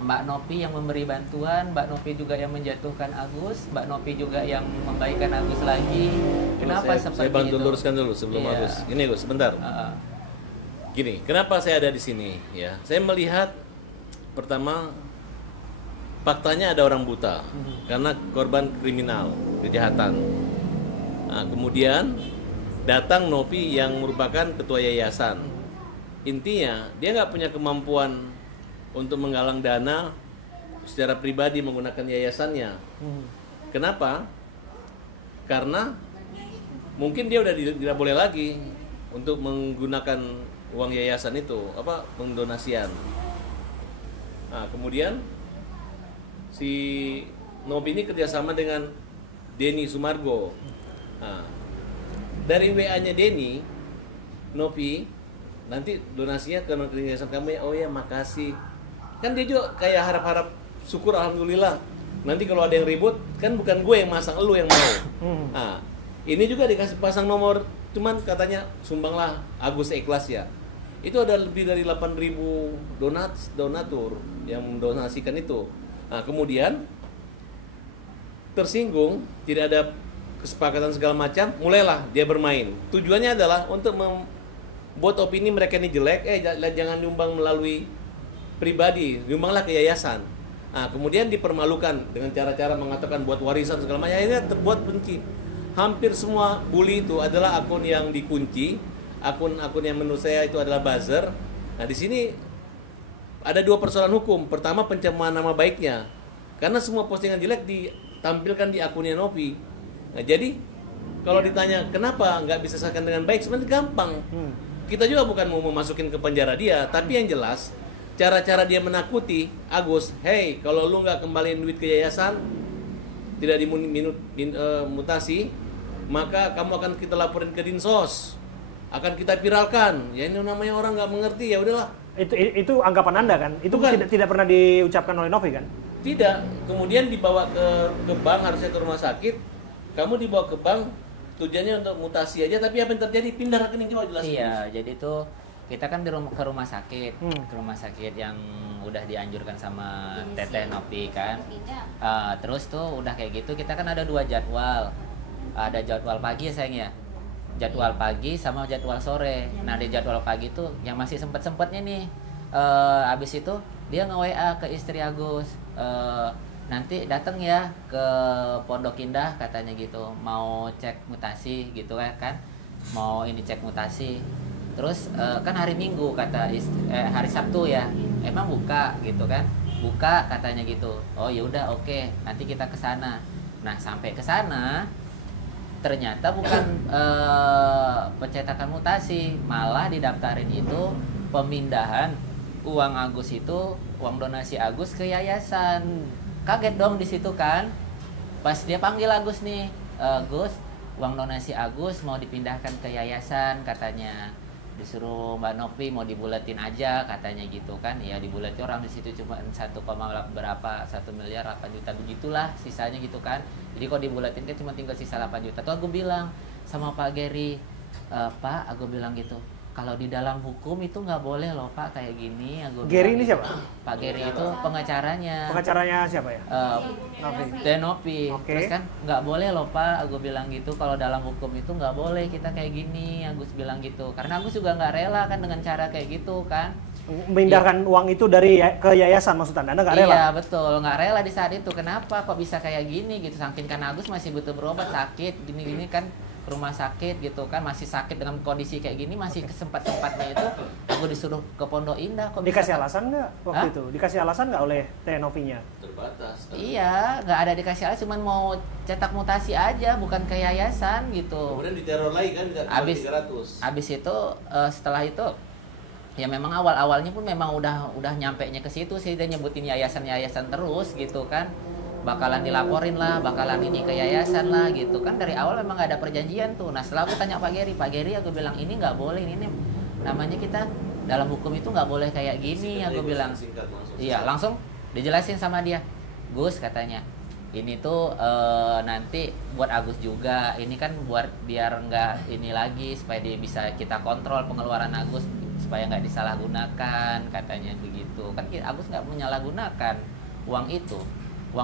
Mbak Novi yang memberi bantuan, Mbak Novi juga yang menjatuhkan Agus, Mbak Novi juga yang membaikkan Agus lagi. Kenapa seperti saya bantu itu? luruskan dulu sebelum Iya. Agus. Gini Gus, sebentar. Gini, kenapa saya ada di sini? Ya, saya melihat pertama faktanya ada orang buta karena korban kriminal kejahatan. Nah, kemudian datang Novi yang merupakan ketua yayasan. Intinya dia nggak punya kemampuan untuk menggalang dana secara pribadi menggunakan yayasannya. Kenapa? Karena mungkin dia udah tidak boleh lagi untuk menggunakan uang yayasan itu, pengdonasian. Nah, kemudian si Novi ini kerjasama dengan Denny Sumargo. Nah, dari WA-nya Denny, Novi, nanti donasinya ke yayasan kamu ya. Oh ya, makasih. Kan dia juga kayak harap-harap, syukur alhamdulillah. Nanti kalau ada yang ribut, kan bukan gue yang masang, lu yang mau. Nah, ini juga dikasih pasang nomor, cuman katanya sumbanglah Agus ikhlas ya. Itu ada lebih dari 8.000 donatur yang mendonasikan itu. Nah, kemudian tersinggung, tidak ada kesepakatan segala macam, mulailah dia bermain. Tujuannya adalah untuk membuat opini mereka ini jelek, jangan nyumbang melalui pribadi, nyumbanglah ke yayasan. Nah, kemudian dipermalukan dengan cara-cara mengatakan buat warisan segala macam, akhirnya terbuat benci. Hampir semua bully itu adalah akun yang dikunci, akun-akun yang menurut saya itu adalah buzzer. Nah, di sini ada dua persoalan hukum. Pertama, pencemaran nama baiknya, karena semua postingan jelek ditampilkan di akunnya Novi. Nah, jadi kalau ditanya kenapa nggak bisa selesaikan dengan baik, sebenarnya gampang. Kita juga bukan mau memasukin ke penjara dia, tapi yang jelas cara-cara dia menakuti Agus, hey, kalau lu nggak kembaliin duit ke yayasan, tidak dimutasi, maka kamu akan kita laporin ke Dinsos, akan kita viralkan. Ya ini namanya orang nggak mengerti, ya udahlah. Itu anggapan Anda kan? Itu kan tidak pernah diucapkan oleh Novi kan? Tidak. Kemudian dibawa ke bank, harusnya ke rumah sakit. Kamu dibawa ke bank, tujuannya untuk mutasi aja, tapi apa yang terjadi? Pindah rekening, coba jelas. Iya, jadi tuh kita kan ke rumah sakit, ke rumah sakit yang udah dianjurkan sama Teteh Novi kan. Terus tuh udah kayak gitu, kita kan ada 2 jadwal. Ada jadwal pagi ya sayang ya. Jadwal pagi sama jadwal sore. Nah, di jadwal pagi tuh yang masih sempet-sempetnya nih, abis itu dia nge-WA ke istri Agus, nanti datang ya ke Pondok Indah katanya gitu, mau cek mutasi gitu kan, mau ini cek mutasi. Terus kan hari Minggu kata hari Sabtu ya, emang buka gitu kan, buka katanya gitu. Oh ya udah oke, nanti kita ke sana. Nah, sampai ke sana ternyata bukan pencetakan mutasi, malah didaftarin itu pemindahan uang Agus itu, uang donasi Agus ke yayasan. Kaget dong di situ kan. Pas dia panggil Agus nih, Gus, uang donasi Agus mau dipindahkan ke yayasan katanya. disuruh Mbak Nopi mau dibulatin aja katanya gitu kan. Ya dibulatin, orang di situ cuma 1, berapa 1 miliar 8 juta begitulah sisanya gitu kan. Jadi kalau dibulatin kan cuma tinggal sisa 8 juta. Tuh aku bilang sama Pak Gary, Pak, aku bilang gitu, kalau di dalam hukum itu nggak boleh loh Pak kayak gini. Gary ini siapa? Pak Gary itu pengacaranya. Pengacaranya siapa ya? Denopi. Oke. Terus kan nggak boleh loh Pak, aku bilang gitu, kalau dalam hukum itu nggak boleh kita kayak gini. Agus bilang gitu, karena Agus juga nggak rela kan dengan cara kayak gitu kan. Memindahkan uang itu dari ke yayasan, maksud Anda nggak rela? Iya betul, nggak rela di saat itu. Kenapa kok bisa kayak gini gitu? Saking kan Agus masih butuh berobat, sakit gini-gini kan, ke rumah sakit gitu kan, masih sakit dengan kondisi kayak gini, masih kesempatnya itu aku disuruh ke Pondok Indah. Kok Dikasih alasan nggak waktu itu? Dikasih alasan nggak oleh Tenovinya? Terbatas. Kan? Iya, nggak ada dikasih alasan, cuman mau cetak mutasi aja, bukan ke yayasan gitu. Kemudian diteror lagi kan, Abis 300. Abis itu setelah itu ya memang awalnya pun memang udah nyampenya ke situ sih, dia nyebutin yayasan terus gitu kan. Bakalan dilaporin lah, bakalan ini ke yayasan lah gitu kan. Dari awal memang gak ada perjanjian tuh. Nah setelah aku tanya Pak Gary aku bilang ini nggak boleh, ini namanya kita dalam hukum itu nggak boleh kayak gini. Aku bilang iya, langsung dijelasin sama dia, Gus katanya ini tuh nanti buat Agus juga, ini kan buat biar nggak ini lagi, supaya dia bisa kita kontrol pengeluaran Agus supaya nggak disalahgunakan katanya begitu kan. Agus nggak menyalahgunakan uang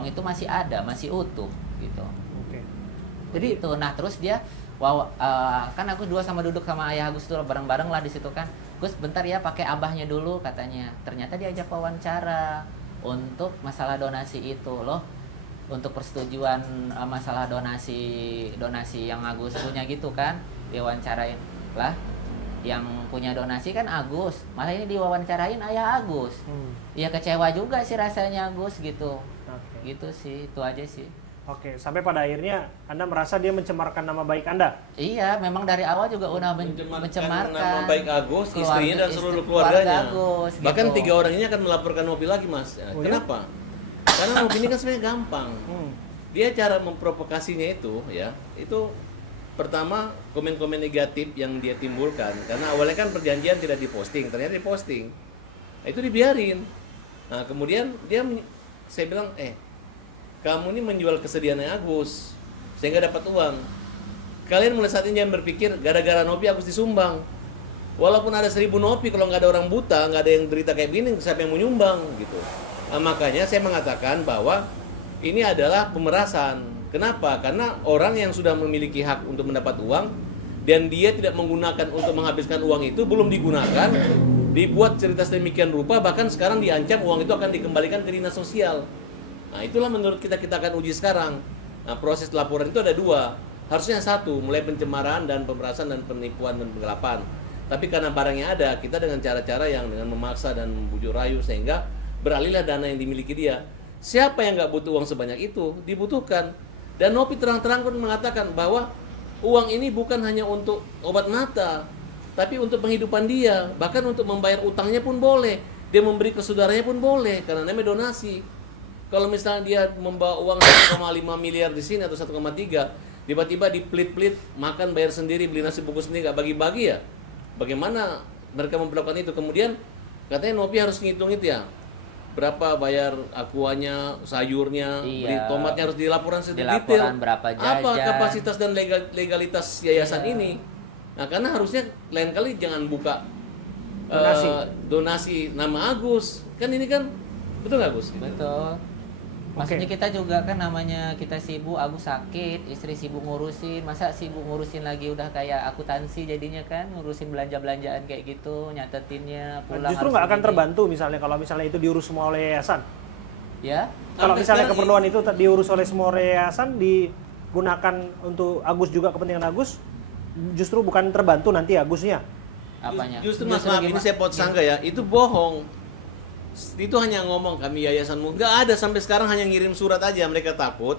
itu masih ada, masih utuh gitu. Oke. Jadi itu, nah terus dia kan aku duduk sama ayah Agus tuh bareng-bareng lah di situ kan. Gus bentar ya, pakai abahnya dulu katanya. Ternyata diajak wawancara untuk masalah donasi itu loh, untuk persetujuan masalah donasi yang Agus punya gitu kan. Diwawancarain lah, yang punya donasi kan Agus, malah ini diwawancarain ayah Agus. Ya kecewa juga sih rasanya Agus gitu. Gitu sih, itu aja sih. Oke, sampai pada akhirnya Anda merasa dia mencemarkan nama baik Anda? Iya, memang dari awal juga udah mencemarkan nama baik Agus, istrinya dan seluruh keluarganya. Agus, Bahkan gitu. 3 orang ini akan melaporkan Nopi lagi, Mas. Oh, kenapa? Karena Nopi ini kan sebenarnya gampang. Dia cara memprovokasinya itu ya, itu pertama komen-komen negatif yang dia timbulkan. Karena awalnya kan perjanjian tidak diposting, ternyata diposting. Nah, itu dibiarin. Nah, kemudian saya bilang, kamu ini menjual kesedihannya Agus sehingga dapat uang. Kalian mulai saat ini jangan berpikir gara-gara Nopi Agus disumbang. Walaupun ada 1000 Nopi, kalau nggak ada orang buta, nggak ada yang derita kayak gini, siapa yang mau nyumbang gitu. Nah, makanya saya mengatakan bahwa ini adalah pemerasan. Kenapa? Karena orang yang sudah memiliki hak untuk mendapat uang dan dia tidak menggunakan untuk menghabiskan uang itu, belum digunakan, dibuat cerita sedemikian rupa, bahkan sekarang diancam uang itu akan dikembalikan ke dinas sosial. Nah, itulah menurut kita akan uji sekarang. Nah, proses laporan itu ada 2. Harusnya 1, mulai pencemaran dan pemerasan dan penipuan dan penggelapan. Tapi karena barangnya ada, kita dengan cara-cara yang dengan memaksa dan membujuk rayu sehingga beralihlah dana yang dimiliki dia. Siapa yang nggak butuh uang sebanyak itu? Dibutuhkan. Dan Nopi terang-terang pun mengatakan bahwa uang ini bukan hanya untuk obat mata, tapi untuk penghidupan dia. Bahkan untuk membayar utangnya pun boleh. Dia memberi ke saudaranya pun boleh, karena namanya donasi. Kalau misalnya dia membawa uang 1,5 miliar di sini atau 1,3, tiba-tiba diplit-plit, makan bayar sendiri, beli nasi bungkus sendiri, nggak bagi-bagi ya. Bagaimana mereka memperlakukan itu? Kemudian katanya Nopi harus ngitung itu ya, berapa bayar akuanya, sayurnya, beli tomatnya, harus dilaporan sedetail. Berapa jajan, apa kapasitas dan legalitas yayasan ini. Nah, karena harusnya lain kali jangan buka donasi nama Agus. Kan ini kan, betul nggak Gus? Betul. Maksudnya kita juga kan namanya kita sibuk, Agus sakit, istri sibuk ngurusin, masa sibuk ngurusin lagi udah kayak akuntansi jadinya kan, ngurusin belanja-belanjaan kayak gitu, nyatetinnya, pulang. Justru nggak akan terbantu misalnya kalau misalnya itu diurus semua oleh yayasan. Ya. Kalau misalnya keperluan itu diurus oleh semua yayasan, digunakan untuk Agus juga, kepentingan Agus, justru bukan terbantu nanti Agusnya. Apanya? Justru Mas, maaf, ini saya pot sangka ya, itu bohong. Itu hanya ngomong kami yayasanmu, nggak ada sampai sekarang, hanya ngirim surat aja. Mereka takut,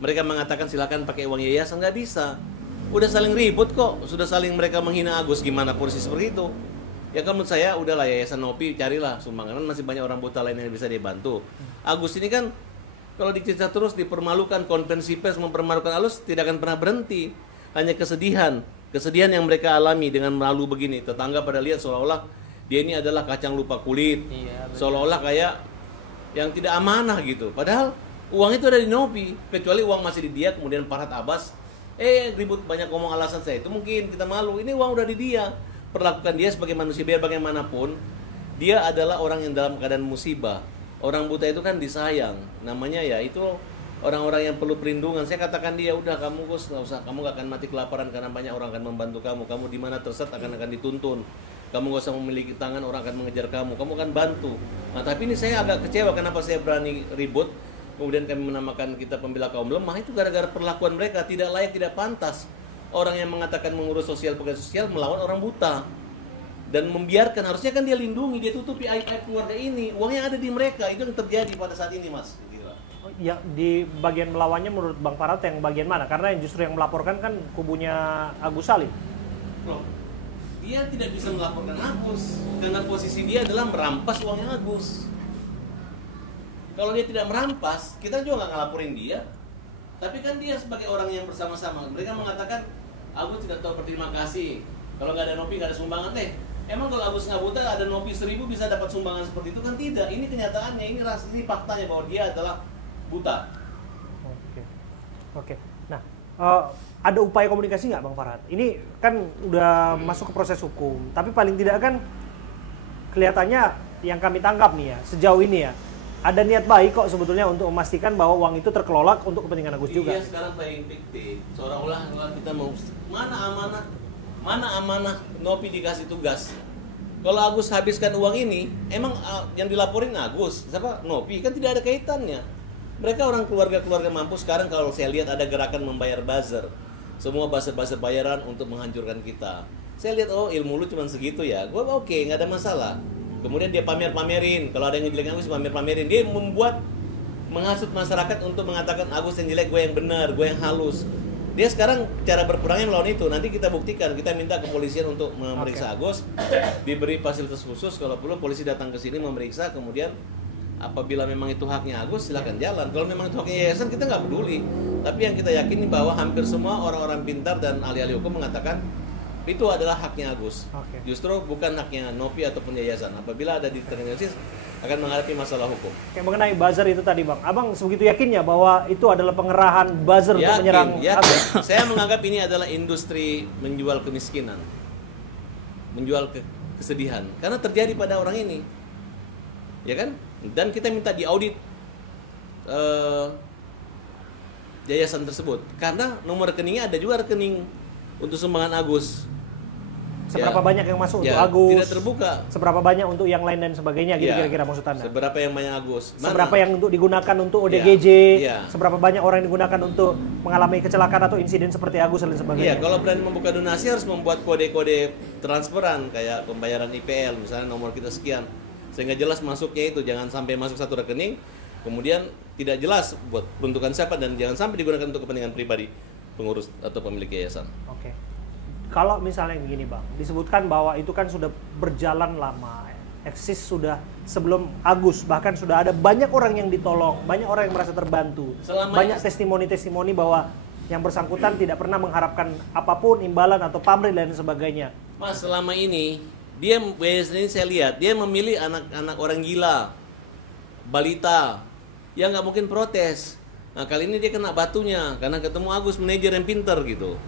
mereka mengatakan silakan pakai uang yayasan, nggak bisa. Udah saling ribut kok, sudah saling mereka menghina Agus, gimana polisi seperti itu. Ya kan menurut saya udahlah, yayasan Nopi carilah sumbangan, masih banyak orang buta lain yang bisa dibantu. Agus ini kan kalau dicerita terus, dipermalukan, konvensi pers mempermalukan Agus, tidak akan pernah berhenti. Hanya kesedihan kesedihan yang mereka alami dengan malu begini. Tetangga pada lihat seolah-olah dia ini adalah kacang lupa kulit, Iya, betul. seolah-olah kayak yang tidak amanah gitu. Padahal uang itu ada di Nopi, kecuali uang masih di dia. Kemudian Farhad Abbas ribut banyak ngomong alasan saya itu mungkin kita malu. Ini uang udah di dia, perlakukan dia sebagai manusia. Biar bagaimanapun dia adalah orang yang dalam keadaan musibah. Orang buta itu kan disayang, namanya ya itu orang-orang yang perlu perlindungan. Saya katakan dia, udah kamu Gus, nggak usah, kamu nggak akan mati kelaparan karena banyak orang akan membantu kamu. Kamu di mana tersesat akan dituntun. Kamu nggak usah memiliki tangan, orang akan mengejar kamu. Kamu akan bantu. Nah, tapi ini saya agak kecewa kenapa saya berani ribut. Kemudian kami menamakan kita pembela kaum lemah, itu gara-gara perlakuan mereka tidak layak, tidak pantas. Orang yang mengatakan mengurus sosial, pekerja sosial melawan orang buta dan membiarkan, harusnya kan dia lindungi, dia tutupi aib-aib keluarga ini. Uangnya ada di mereka, itu yang terjadi pada saat ini, Mas. Ya, di bagian melawannya menurut Bang Farhad yang bagian mana? Karena yang justru yang melaporkan kan kubunya Agus Salim. Loh, dia tidak bisa melaporkan Agus karena posisi dia adalah merampas uangnya Agus. Kalau dia tidak merampas, kita juga nggak ngelaporin dia. Tapi kan dia sebagai orang yang bersama-sama. Mereka mengatakan Agus tidak tahu berterima kasih. Kalau nggak ada Nopi, nggak ada sumbangan. Emang kalau Agus nggak buta, ada Nopi 1000 bisa dapat sumbangan seperti itu kan? Tidak. Ini kenyataannya, ini faktanya bahwa dia adalah buta. Oke. Nah, ada upaya komunikasi nggak Bang Farhad? Ini kan udah masuk ke proses hukum, tapi paling tidak kan kelihatannya yang kami tangkap nih ya, sejauh ini ya, ada niat baik kok sebetulnya untuk memastikan bahwa uang itu terkelola untuk kepentingan Agus juga. Iya, sekarang paling fiktif. Seolah-olah kita mau mana amanah Nopi dikasih tugas. Kalau Agus habiskan uang ini, emang yang dilaporin Agus, siapa? Nopi, kan tidak ada kaitannya. Mereka orang keluarga-keluarga mampu. Sekarang kalau saya lihat ada gerakan membayar buzzer. Semua buzzer-buzzer bayaran untuk menghancurkan kita. Saya lihat, oh ilmu lu cuma segitu ya. Gue oke, nggak ada masalah. Kemudian dia pamer-pamerin. Kalau ada yang ngejelek Agus, pamer-pamerin. Dia menghasut masyarakat untuk mengatakan Agus yang jelek, gue yang benar, gue yang halus. Dia sekarang cara berperangnya melawan itu. Nanti kita buktikan, kita minta kepolisian untuk memeriksa Agus. Diberi fasilitas khusus, kalau perlu polisi datang ke sini memeriksa. Kemudian apabila memang itu haknya Agus, silakan jalan. Kalau memang itu haknya yayasan, kita nggak peduli. Tapi yang kita yakini bahwa hampir semua orang-orang pintar dan ahli-ahli hukum mengatakan itu adalah haknya Agus. Justru bukan haknya Nopi ataupun yayasan. Apabila ada determinasi, akan menghadapi masalah hukum. Kayak mengenai buzzer itu tadi Bang, Abang sebegitu yakinnya bahwa itu adalah pengerahan buzzer untuk menyerang Agus? Saya menganggap ini adalah industri menjual kemiskinan, menjual kesedihan, karena terjadi pada orang ini, ya kan? Dan kita minta diaudit yayasan tersebut, karena nomor rekeningnya ada juga rekening untuk sumbangan Agus. Seberapa banyak yang masuk untuk Agus? Tidak terbuka. Seberapa banyak untuk yang lain dan sebagainya, gitu kira-kira maksud Anda? Seberapa yang banyak Agus? Seberapa yang untuk digunakan untuk ODGJ? Seberapa banyak orang yang digunakan untuk mengalami kecelakaan atau insiden seperti Agus dan sebagainya? Iya, kalau berani membuka donasi harus membuat kode-kode transferan kayak pembayaran IPL, misalnya nomor kita sekian, sehingga jelas masuknya itu, jangan sampai masuk satu rekening, kemudian tidak jelas buat peruntukan siapa dan jangan sampai digunakan untuk kepentingan pribadi pengurus atau pemilik yayasan. Oke. Kalau misalnya begini Bang, disebutkan bahwa itu kan sudah berjalan lama, eksis sudah sebelum Agus, bahkan sudah ada banyak orang yang ditolong, banyak orang yang merasa terbantu, banyak testimoni-testimoni bahwa yang bersangkutan tidak pernah mengharapkan apapun, imbalan atau pamrih dan sebagainya. Mas, selama ini dia biasanya saya lihat dia memilih anak-anak orang gila, balita, yang nggak mungkin protes. Nah kali ini dia kena batunya karena ketemu Agus, manajer yang pinter gitu.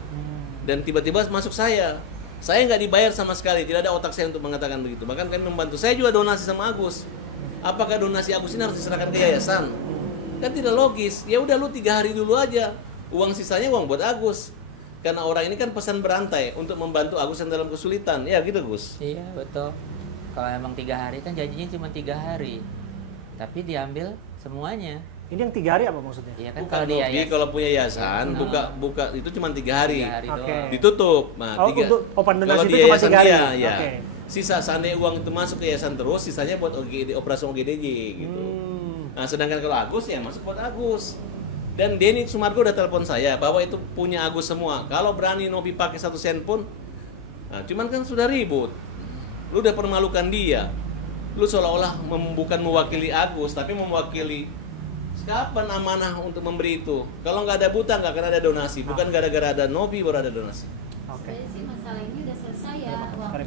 Dan tiba-tiba masuk saya nggak dibayar sama sekali, tidak ada otak saya untuk mengatakan begitu. Bahkan kami membantu, saya juga donasi sama Agus. Apakah donasi Agus ini harus diserahkan ke yayasan? Kan tidak logis. Ya udah lu 3 hari dulu aja, uang sisanya uang buat Agus. Karena orang ini kan pesan berantai untuk membantu Agus yang dalam kesulitan. Ya gitu Gus. Iya betul. Kalau emang 3 hari kan janjinya cuma 3 hari, tapi diambil semuanya. Ini yang 3 hari apa maksudnya? Iya kan, kalau dia kalau punya yayasan buka itu cuma 3 hari. 3 hari doang. Ditutup. Nah, untuk open donasi kalau itu cuma 3 hari. Ya. Sisa seandainya uang itu masuk ke yayasan terus, sisanya buat operasi OGDJ gitu. Nah, sedangkan kalau Agus ya masuk buat Agus. Dan Denny Sumargo udah telepon saya bahwa itu punya Agus semua. Kalau berani Nopi pakai 1 sen pun, nah, cuman kan sudah ribut. Lu udah permalukan dia. Lu seolah-olah bukan mewakili Agus, tapi mewakili. Kapan amanah untuk memberi itu? Kalau nggak ada buta, nggak akan ada donasi. Bukan gara-gara ada Nopi baru ada donasi. Oke. masalah ini udah selesai ya waktu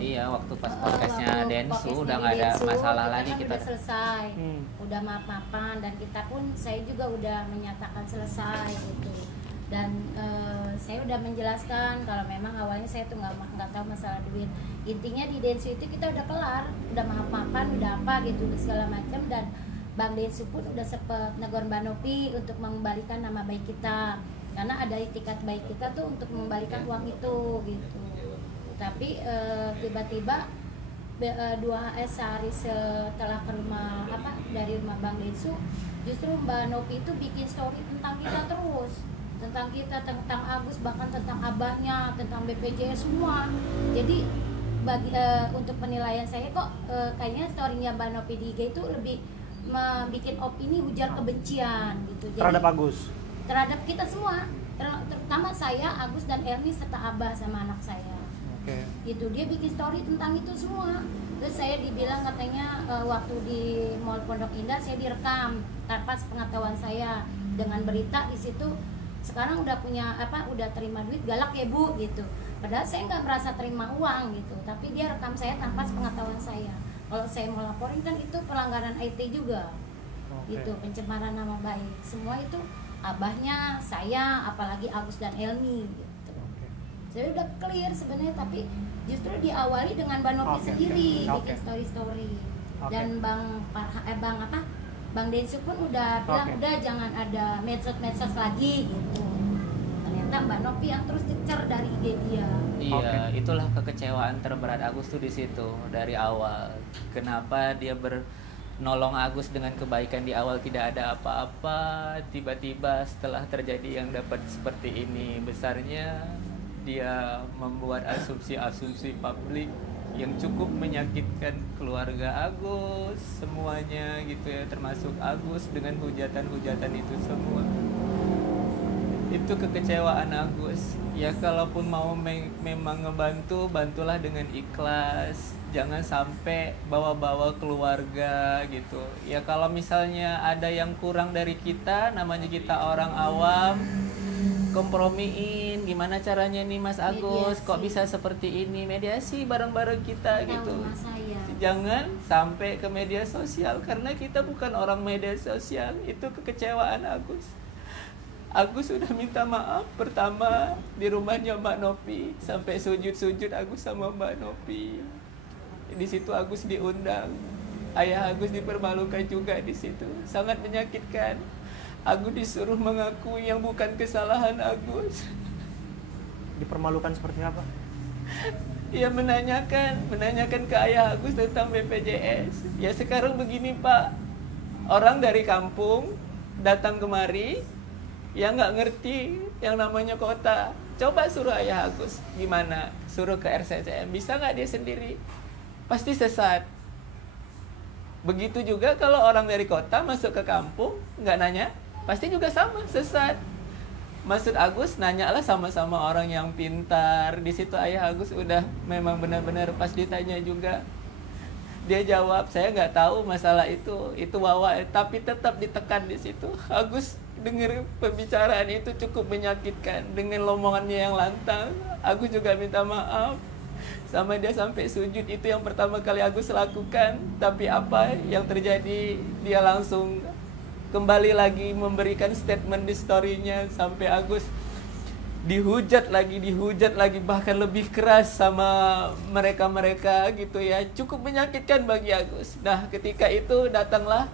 Iya, waktu pas podcastnya waktu Densu podcast udah dari nggak ada Densu, masalah kita lagi kan kita. udah selesai, Hmm. udah maaf-maafan, dan kita pun saya juga udah menyatakan selesai gitu. Dan saya udah menjelaskan kalau memang awalnya saya tuh nggak tahu masalah duit. Intinya di Densu itu kita udah kelar, udah maaf-maafan, udah apa gitu segala macam, dan Bang Densu pun udah sempet negor Mbak Nopi untuk mengembalikan nama baik kita, karena ada itikat baik kita tuh untuk mengembalikan uang itu gitu. Tapi tiba-tiba sehari setelah ke rumah dari rumah Bang Densu, justru Mbak Nopi itu bikin story tentang kita terus, tentang kita, tentang Agus, bahkan tentang abahnya, tentang BPJS semua. Jadi untuk penilaian saya kok kayaknya storynya Mbak Nopi di IG itu lebih bikin opini ujar kebencian gitu. Jadi, Terhadap Agus. terhadap kita semua, terutama saya, Agus dan Erni serta Abah sama anak saya. Oke. Gitu, dia bikin story tentang itu semua. Terus saya dibilang katanya waktu di Mall Pondok Indah saya direkam tanpa sepengetahuan saya dengan berita di situ. Sekarang udah punya udah terima duit, galak ya Bu gitu. Padahal saya nggak merasa terima uang gitu, tapi dia rekam saya tanpa sepengetahuan saya. Kalau saya mau laporin kan itu pelanggaran IT juga. Oke. Gitu, pencemaran nama baik. Semua itu abahnya, saya, apalagi Agus dan Elmi gitu. Saya udah clear sebenarnya, tapi justru diawali dengan Bang Nopi Oke, sendiri oke. bikin story. Oke. Dan Bang Densu pun udah bilang Oke. udah jangan ada medsos lagi gitu. Ternyata Mbak Nopi yang terus cecer dari ide dia. Iya, itulah kekecewaan terberat Agus tuh di situ dari awal. Kenapa dia nolong Agus dengan kebaikan di awal tidak ada apa-apa, tiba-tiba setelah terjadi yang dapat seperti ini besarnya, dia membuat asumsi-asumsi publik yang cukup menyakitkan keluarga Agus semuanya gitu ya, termasuk Agus dengan hujatan-hujatan itu semua. Itu kekecewaan Agus. Ya kalaupun mau memang ngebantu, bantulah dengan ikhlas. Jangan sampai bawa-bawa keluarga gitu. Ya kalau misalnya ada yang kurang dari kita, namanya kita orang awam, kompromiin gimana caranya nih Mas Agus, Mediasi. kok bisa seperti ini, mediasi bareng-bareng kita Tahu gitu. Mas saya. Jangan sampai ke media sosial, karena kita bukan orang media sosial. Itu kekecewaan Agus. Agus sudah minta maaf pertama di rumahnya Mbak Nopi, sampai sujud-sujud Agus sama Mbak Nopi. Di situ Agus diundang, ayah Agus dipermalukan juga di situ, sangat menyakitkan. Agus disuruh mengakui yang bukan kesalahan Agus. Dipermalukan seperti apa? Ia menanyakan ke ayah Agus tentang BPJS. Ya sekarang begini Pak, orang dari kampung datang kemari, yang nggak ngerti yang namanya kota. Coba suruh ayah Agus, gimana? Suruh ke RCTM, bisa nggak dia sendiri? Pasti sesat. Begitu juga kalau orang dari kota masuk ke kampung, nggak nanya, pasti juga sama, sesat. Maksud Agus, nanyalah sama-sama orang yang pintar. Di situ ayah Agus udah memang benar-benar pas ditanya juga, dia jawab, saya nggak tahu masalah itu Wawa, tapi tetap ditekan di situ. Agus dengar pembicaraan itu cukup menyakitkan dengan lomongannya yang lantang. Agus juga minta maaf sama dia sampai sujud. Itu yang pertama kali Agus lakukan. Tapi apa yang terjadi, dia langsung kembali lagi memberikan statement di story-nya, sampai Agus dihujat lagi, bahkan lebih keras sama mereka gitu ya. Cukup menyakitkan bagi Agus. Nah ketika itu datanglah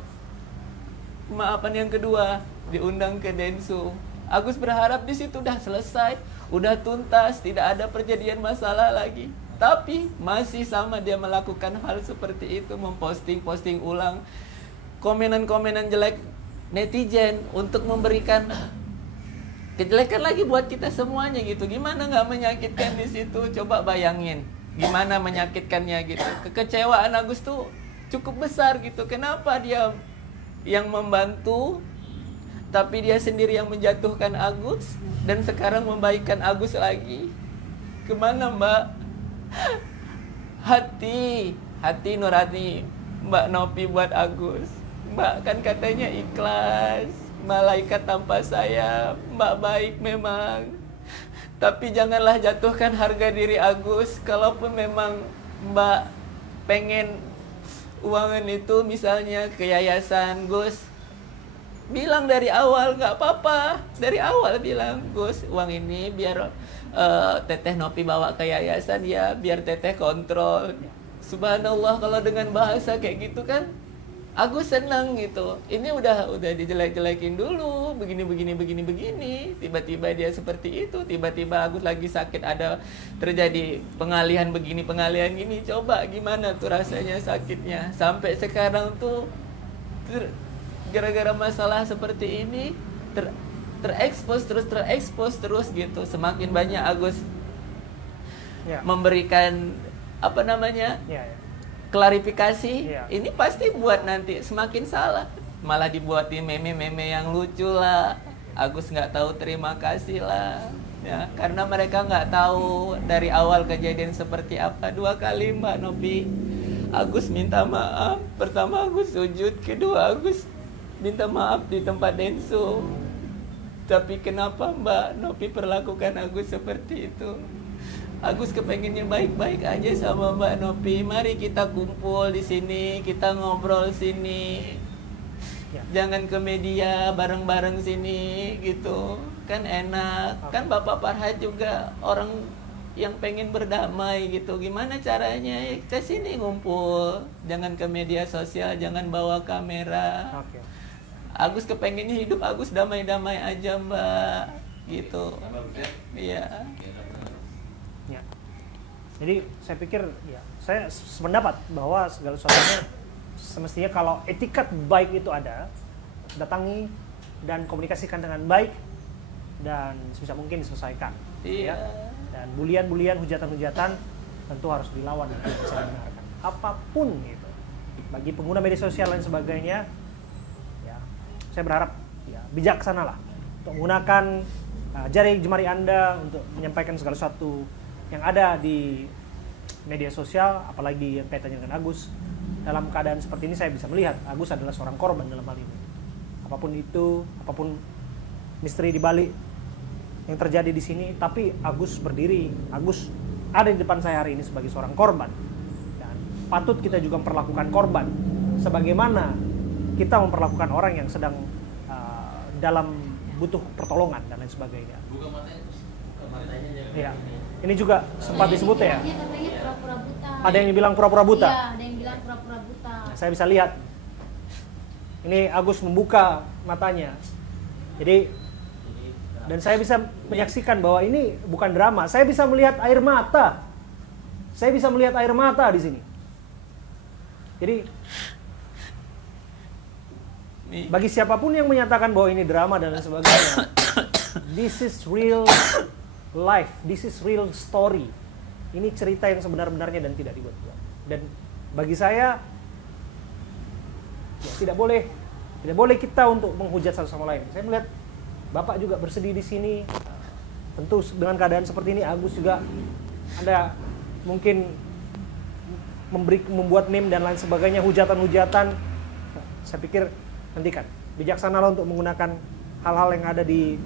maafan yang kedua, diundang ke Densu. Agus berharap di situ udah selesai, udah tuntas, tidak ada perjadian masalah lagi. Tapi masih sama dia melakukan hal seperti itu, memposting ulang komenan jelek netizen untuk memberikan kejelekan lagi buat kita semuanya gitu. Gimana nggak menyakitkan di situ? Coba bayangin gimana menyakitkannya gitu. Kekecewaan Agus tuh cukup besar gitu. Kenapa dia yang membantu, tapi dia sendiri yang menjatuhkan Agus, dan sekarang membaikkan Agus lagi? Kemana Mbak? Hati nurani Mbak Nopi buat Agus. Mbak kan katanya ikhlas, malaikat tanpa sayap. Mbak baik memang, Tapi janganlah jatuhkan harga diri Agus. Kalaupun memang Mbak pengen uangan itu misalnya ke yayasan, Gus, bilang dari awal, nggak apa-apa. Dari awal bilang, Gus, uang ini biar Teteh Nopi bawa ke yayasan ya, biar Teteh kontrol. Subhanallah, kalau dengan bahasa kayak gitu kan Agus senang gitu. Ini udah dijelek-jelekin dulu, begini. Tiba-tiba dia seperti itu. Tiba-tiba Agus lagi sakit, ada terjadi pengalihan begini, pengalihan gini. Coba gimana tuh rasanya sakitnya. Sampai sekarang tuh gara-gara masalah seperti ini terekspos terus gitu. Semakin banyak Agus memberikan apa namanya? Klarifikasi, ini pasti buat nanti semakin salah, malah dibuatin meme-meme yang lucu lah. Agus nggak tahu terima kasih lah, ya karena mereka nggak tahu dari awal kejadian seperti apa. 2 kali Mbak Nopi, Agus minta maaf. Pertama Agus sujud, kedua Agus minta maaf di tempat Denso. Tapi kenapa Mbak Nopi perlakukan Agus seperti itu? Agus kepengennya baik-baik aja sama Mbak Nopi. Mari kita kumpul di sini, kita ngobrol sini. Jangan ke media bareng-bareng sini gitu. Kan enak. Kan Bapak Farhat juga orang yang pengen berdamai gitu. Gimana caranya? Ya, ke sini ngumpul. Jangan ke media sosial, jangan bawa kamera. Agus kepengennya hidup Agus damai-damai aja, Mbak. Gitu. Iya. Jadi saya pikir saya sependapat bahwa segala sesuatunya semestinya kalau etikat baik itu ada, datangi dan komunikasikan dengan baik dan sebisa mungkin diselesaikan. Iya. Dan bulian-bulian, hujatan-hujatan tentu harus dilawan dan tidak bisa dibenarkan. Apapun itu. Bagi pengguna media sosial dan sebagainya, saya berharap bijaksanalah untuk menggunakan jari jemari Anda untuk menyampaikan segala sesuatu yang ada di media sosial, apalagi yang kaitannya dengan Agus. Dalam keadaan seperti ini saya bisa melihat Agus adalah seorang korban dalam hal ini. Apapun itu, apapun misteri di balik yang terjadi di sini, tapi Agus berdiri, Agus ada di depan saya hari ini sebagai seorang korban. Dan patut kita juga memperlakukan korban sebagaimana kita memperlakukan orang yang sedang dalam butuh pertolongan dan lain sebagainya. Buka matanya. Ya. Ini juga sempat disebut ya. Katanya pura-pura buta. Ada yang bilang pura-pura buta. Iya, ada yang bilang pura-pura buta. Nah, saya bisa lihat. Ini Agus membuka matanya. Jadi dan saya bisa menyaksikan bahwa ini bukan drama. Saya bisa melihat air mata. Saya bisa melihat air mata di sini. Jadi bagi siapapun yang menyatakan bahwa ini drama dan lain sebagainya, this is real life, this is real story. Ini cerita yang sebenar-benarnya dan tidak dibuat-buat. Dan bagi saya tidak boleh kita untuk menghujat satu sama lain. Saya melihat Bapak juga bersedih di sini. Tentu dengan keadaan seperti ini Agus juga Anda mungkin membuat meme dan lain sebagainya, hujatan-hujatan. Saya pikir hentikan. Bijaksanalah untuk menggunakan hal-hal yang ada di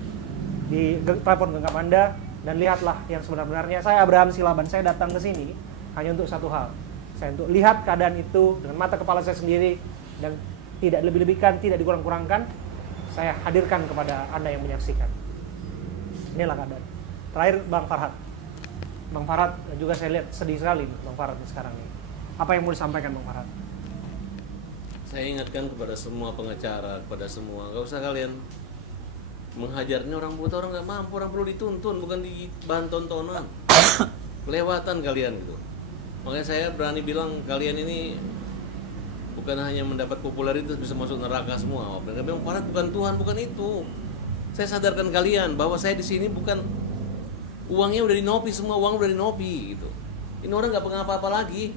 telepon genggam Anda. Dan lihatlah yang sebenarnya. Saya Abraham Silaban, saya datang ke sini hanya untuk satu hal. Saya untuk lihat keadaan itu dengan mata kepala saya sendiri dan tidak lebih-lebihkan, tidak dikurang-kurangkan. Saya hadirkan kepada Anda yang menyaksikan. Inilah keadaan. Terakhir Bang Farhat. Bang Farhat juga saya lihat sedih sekali Bang Farhat sekarang ini. Apa yang mau disampaikan Bang Farhat? Saya ingatkan kepada semua pengacara, kepada semua, gak usah kalian menghajarnya orang buta, orang nggak mampu, orang perlu dituntun, bukan di bahan tontonan. Kelewatan kalian gitu. Makanya saya berani bilang kalian ini bukan hanya mendapat popularitas bisa masuk neraka semua. Memang Farhat bukan Tuhan, bukan itu. Saya sadarkan kalian bahwa saya di sini bukan uangnya udah dinopi, semua uang udah dinopi gitu. Ini orang nggak pengen apa-apa lagi.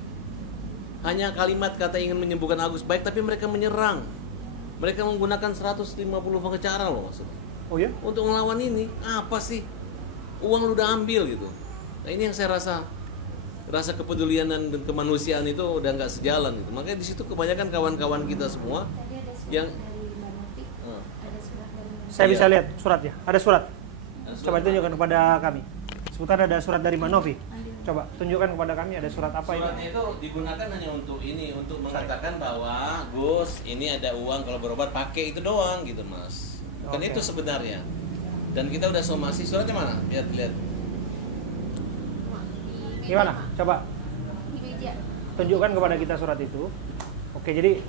Hanya kalimat kata ingin menyembuhkan Agus baik, tapi mereka menyerang. Mereka menggunakan 150 pengacara loh maksudnya. Oh ya? Untuk melawan ini, apa sih? Uang lu udah ambil gitu. Nah ini yang saya rasa kepedulian dan kemanusiaan itu udah nggak sejalan gitu. Makanya di situ kebanyakan kawan-kawan kita semua yang saya bisa lihat suratnya. Ada surat. Coba tunjukkan kepada kami. Sebutan ada surat dari Mbak Novi. Coba tunjukkan kepada kami ada surat apa ini. Suratnya itu digunakan hanya untuk ini, untuk mengatakan bahwa Gus, ini ada uang kalau berobat pakai itu doang gitu Mas. Bukan itu sebenarnya. Dan kita udah somasi, suratnya mana? Lihat. Gimana? Coba Di meja. tunjukkan kepada kita surat itu. Oke, jadi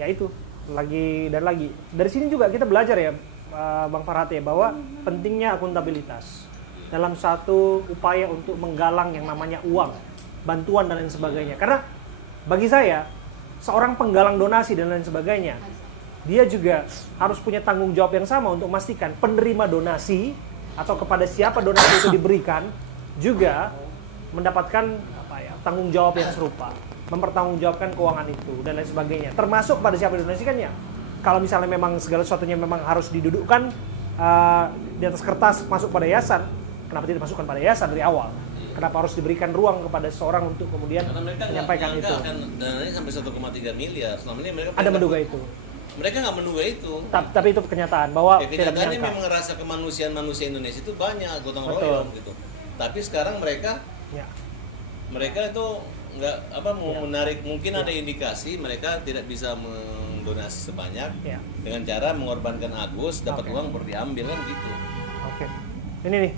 ya itu lagi dan lagi. Dari sini juga kita belajar ya, Bang Farhat ya, bahwa pentingnya akuntabilitas dalam satu upaya untuk menggalang yang namanya uang, bantuan dan lain sebagainya. Karena bagi saya, seorang penggalang donasi dan lain sebagainya, dia juga harus punya tanggung jawab yang sama untuk memastikan penerima donasi atau kepada siapa donasi itu diberikan juga mendapatkan tanggung jawab yang serupa, mempertanggungjawabkan keuangan itu dan lain sebagainya. Termasuk pada siapa didonasikannya. Kalau misalnya memang segala sesuatunya memang harus didudukkan di atas kertas masuk pada yayasan, kenapa tidak masukkan pada yayasan dari awal? Kenapa harus diberikan ruang kepada seseorang untuk kemudian menyampaikan itu? Dananya sampai 1,3 miliar. Selama ini mereka ada menduga itu. Mereka nggak menduga itu. Tapi itu kenyataan bahwa tidak kenyataannya menyangka. memang rasa kemanusiaan manusia Indonesia itu banyak gotong royong gitu. Tapi sekarang mereka itu nggak mau menarik, mungkin ada indikasi mereka tidak bisa mendonasi sebanyak dengan cara mengorbankan Agus, dapat uang baru diambil kan gitu. Oke. Ini nih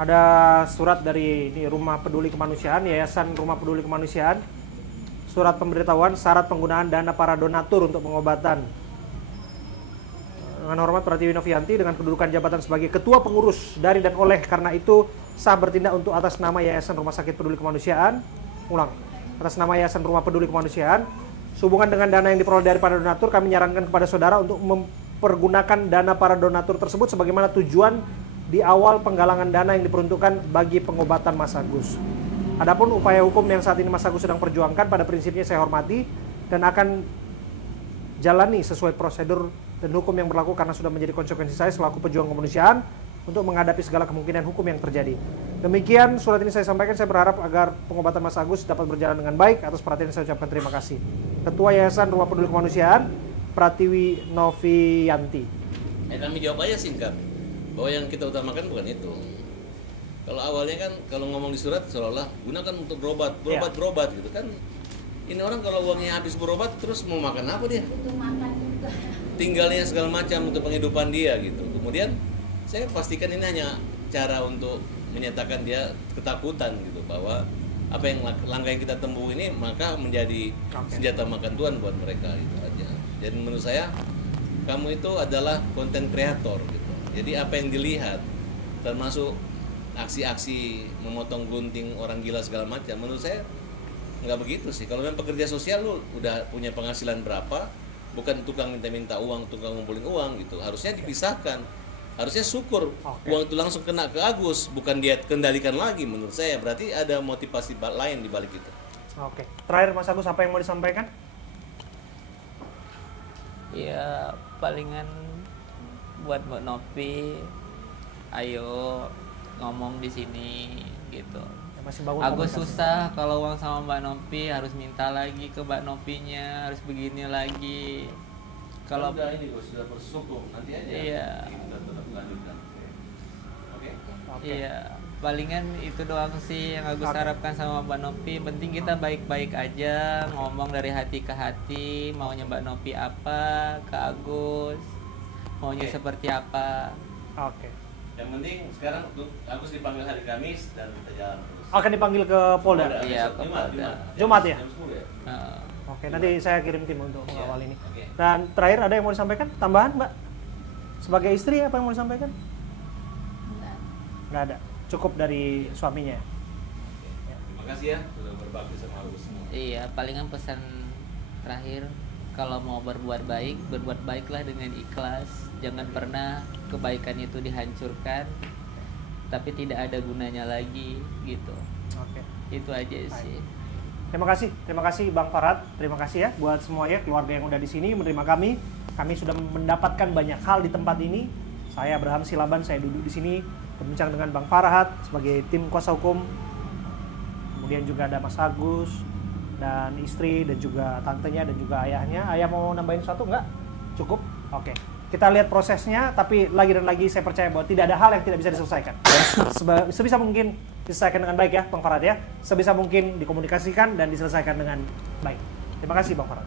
ada surat dari Rumah Peduli Kemanusiaan, Yayasan Rumah Peduli Kemanusiaan. Surat pemberitahuan syarat penggunaan dana para donatur untuk pengobatan. Dengan hormat Pratiwi Novianti dengan kedudukan jabatan sebagai Ketua Pengurus dari dan oleh karena itu sah bertindak untuk atas nama Yayasan Rumah Sakit Peduli Kemanusiaan. Ulang. Atas nama Yayasan Rumah Peduli Kemanusiaan, sehubungan dengan dana yang diperoleh dari para donatur, kami menyarankan kepada saudara untuk mempergunakan dana para donatur tersebut sebagaimana tujuan di awal penggalangan dana yang diperuntukkan bagi pengobatan Mas Agus. Adapun upaya hukum yang saat ini Mas Agus sedang perjuangkan, pada prinsipnya saya hormati dan akan jalani sesuai prosedur dan hukum yang berlaku karena sudah menjadi konsekuensi saya selaku pejuang kemanusiaan untuk menghadapi segala kemungkinan hukum yang terjadi. Demikian surat ini saya sampaikan, saya berharap agar pengobatan Mas Agus dapat berjalan dengan baik. Atas perhatian saya ucapkan terima kasih. Ketua Yayasan Rumah Peduli Kemanusiaan, Pratiwi Novianti. Kami jawab aja singkat, bahwa yang kita utamakan bukan itu. Kalau awalnya kan, kalau ngomong di surat seolah-olah gunakan untuk berobat gitu kan. Ini orang kalau uangnya habis berobat, terus mau makan apa dia? Butuh makan juga. Tinggalnya segala macam untuk penghidupan dia gitu. Kemudian saya pastikan ini hanya cara untuk menyatakan dia ketakutan gitu, bahwa apa yang langkah yang kita tempuh ini maka menjadi senjata makan Tuhan buat mereka, itu aja. Jadi menurut saya kamu itu adalah konten kreator gitu. Jadi apa yang dilihat termasuk aksi-aksi memotong gunting orang gila segala macam, menurut saya nggak begitu sih. Kalau memang pekerja sosial lu udah punya penghasilan berapa, bukan tukang minta-minta uang, tukang ngumpulin uang gitu. Harusnya dipisahkan. Harusnya syukur uang itu langsung kena ke Agus, bukan dia kendalikan lagi menurut saya. Berarti ada motivasi lain di balik itu. Oke. Terakhir Mas Agus, apa yang mau disampaikan? Ya palingan buat Mbak Novi, ayo ngomong di sini gitu. Masih bangun Agus susah kalau uang sama Mbak Novi, harus minta lagi ke Mbak Novinya, harus begini lagi. Kalau udah ini sudah bersyukur nanti aja. Iya. Kita tetap lanjutkan. Oke. Iya, palingan itu doang sih yang Agus harapkan sama Mbak Novi. Penting kita baik-baik aja, ngomong dari hati ke hati, maunya Mbak Novi apa ke Agus, maunya seperti apa. Oke. Yang penting sekarang Agus dipanggil hari Kamis dan kita jalan terus. Akan dipanggil ke Polda? Iya, ke Polda. Jumat ya? Jam 10 ya? Oke, nanti saya kirim tim untuk mengawal ini. Dan terakhir ada yang mau disampaikan? Tambahan, Mbak? Sebagai istri apa yang mau disampaikan? Nggak ada. Cukup dari suaminya. Terima kasih ya sudah berbakti sama Agus semua. Iya, palingan pesan terakhir, kalau mau berbuat baiklah dengan ikhlas. Jangan pernah kebaikan itu dihancurkan, tapi tidak ada gunanya lagi gitu. Oke. Itu aja sih. Terima kasih Bang Farhat. Terima kasih ya buat semua ya keluarga yang udah di sini menerima kami. Kami sudah mendapatkan banyak hal di tempat ini. Saya Abraham Silaban, saya duduk di sini berbincang dengan Bang Farhat sebagai tim kuasa hukum. Kemudian juga ada Mas Agus dan istri dan juga tantenya dan juga ayahnya. Ayah mau nambahin sesuatu enggak? Cukup? Oke. Kita lihat prosesnya, tapi lagi dan lagi saya percaya bahwa tidak ada hal yang tidak bisa diselesaikan. Sebisa mungkin diselesaikan dengan baik ya, Bang Farhad ya. Sebisa mungkin dikomunikasikan dan diselesaikan dengan baik. Terima kasih Bang Farhad.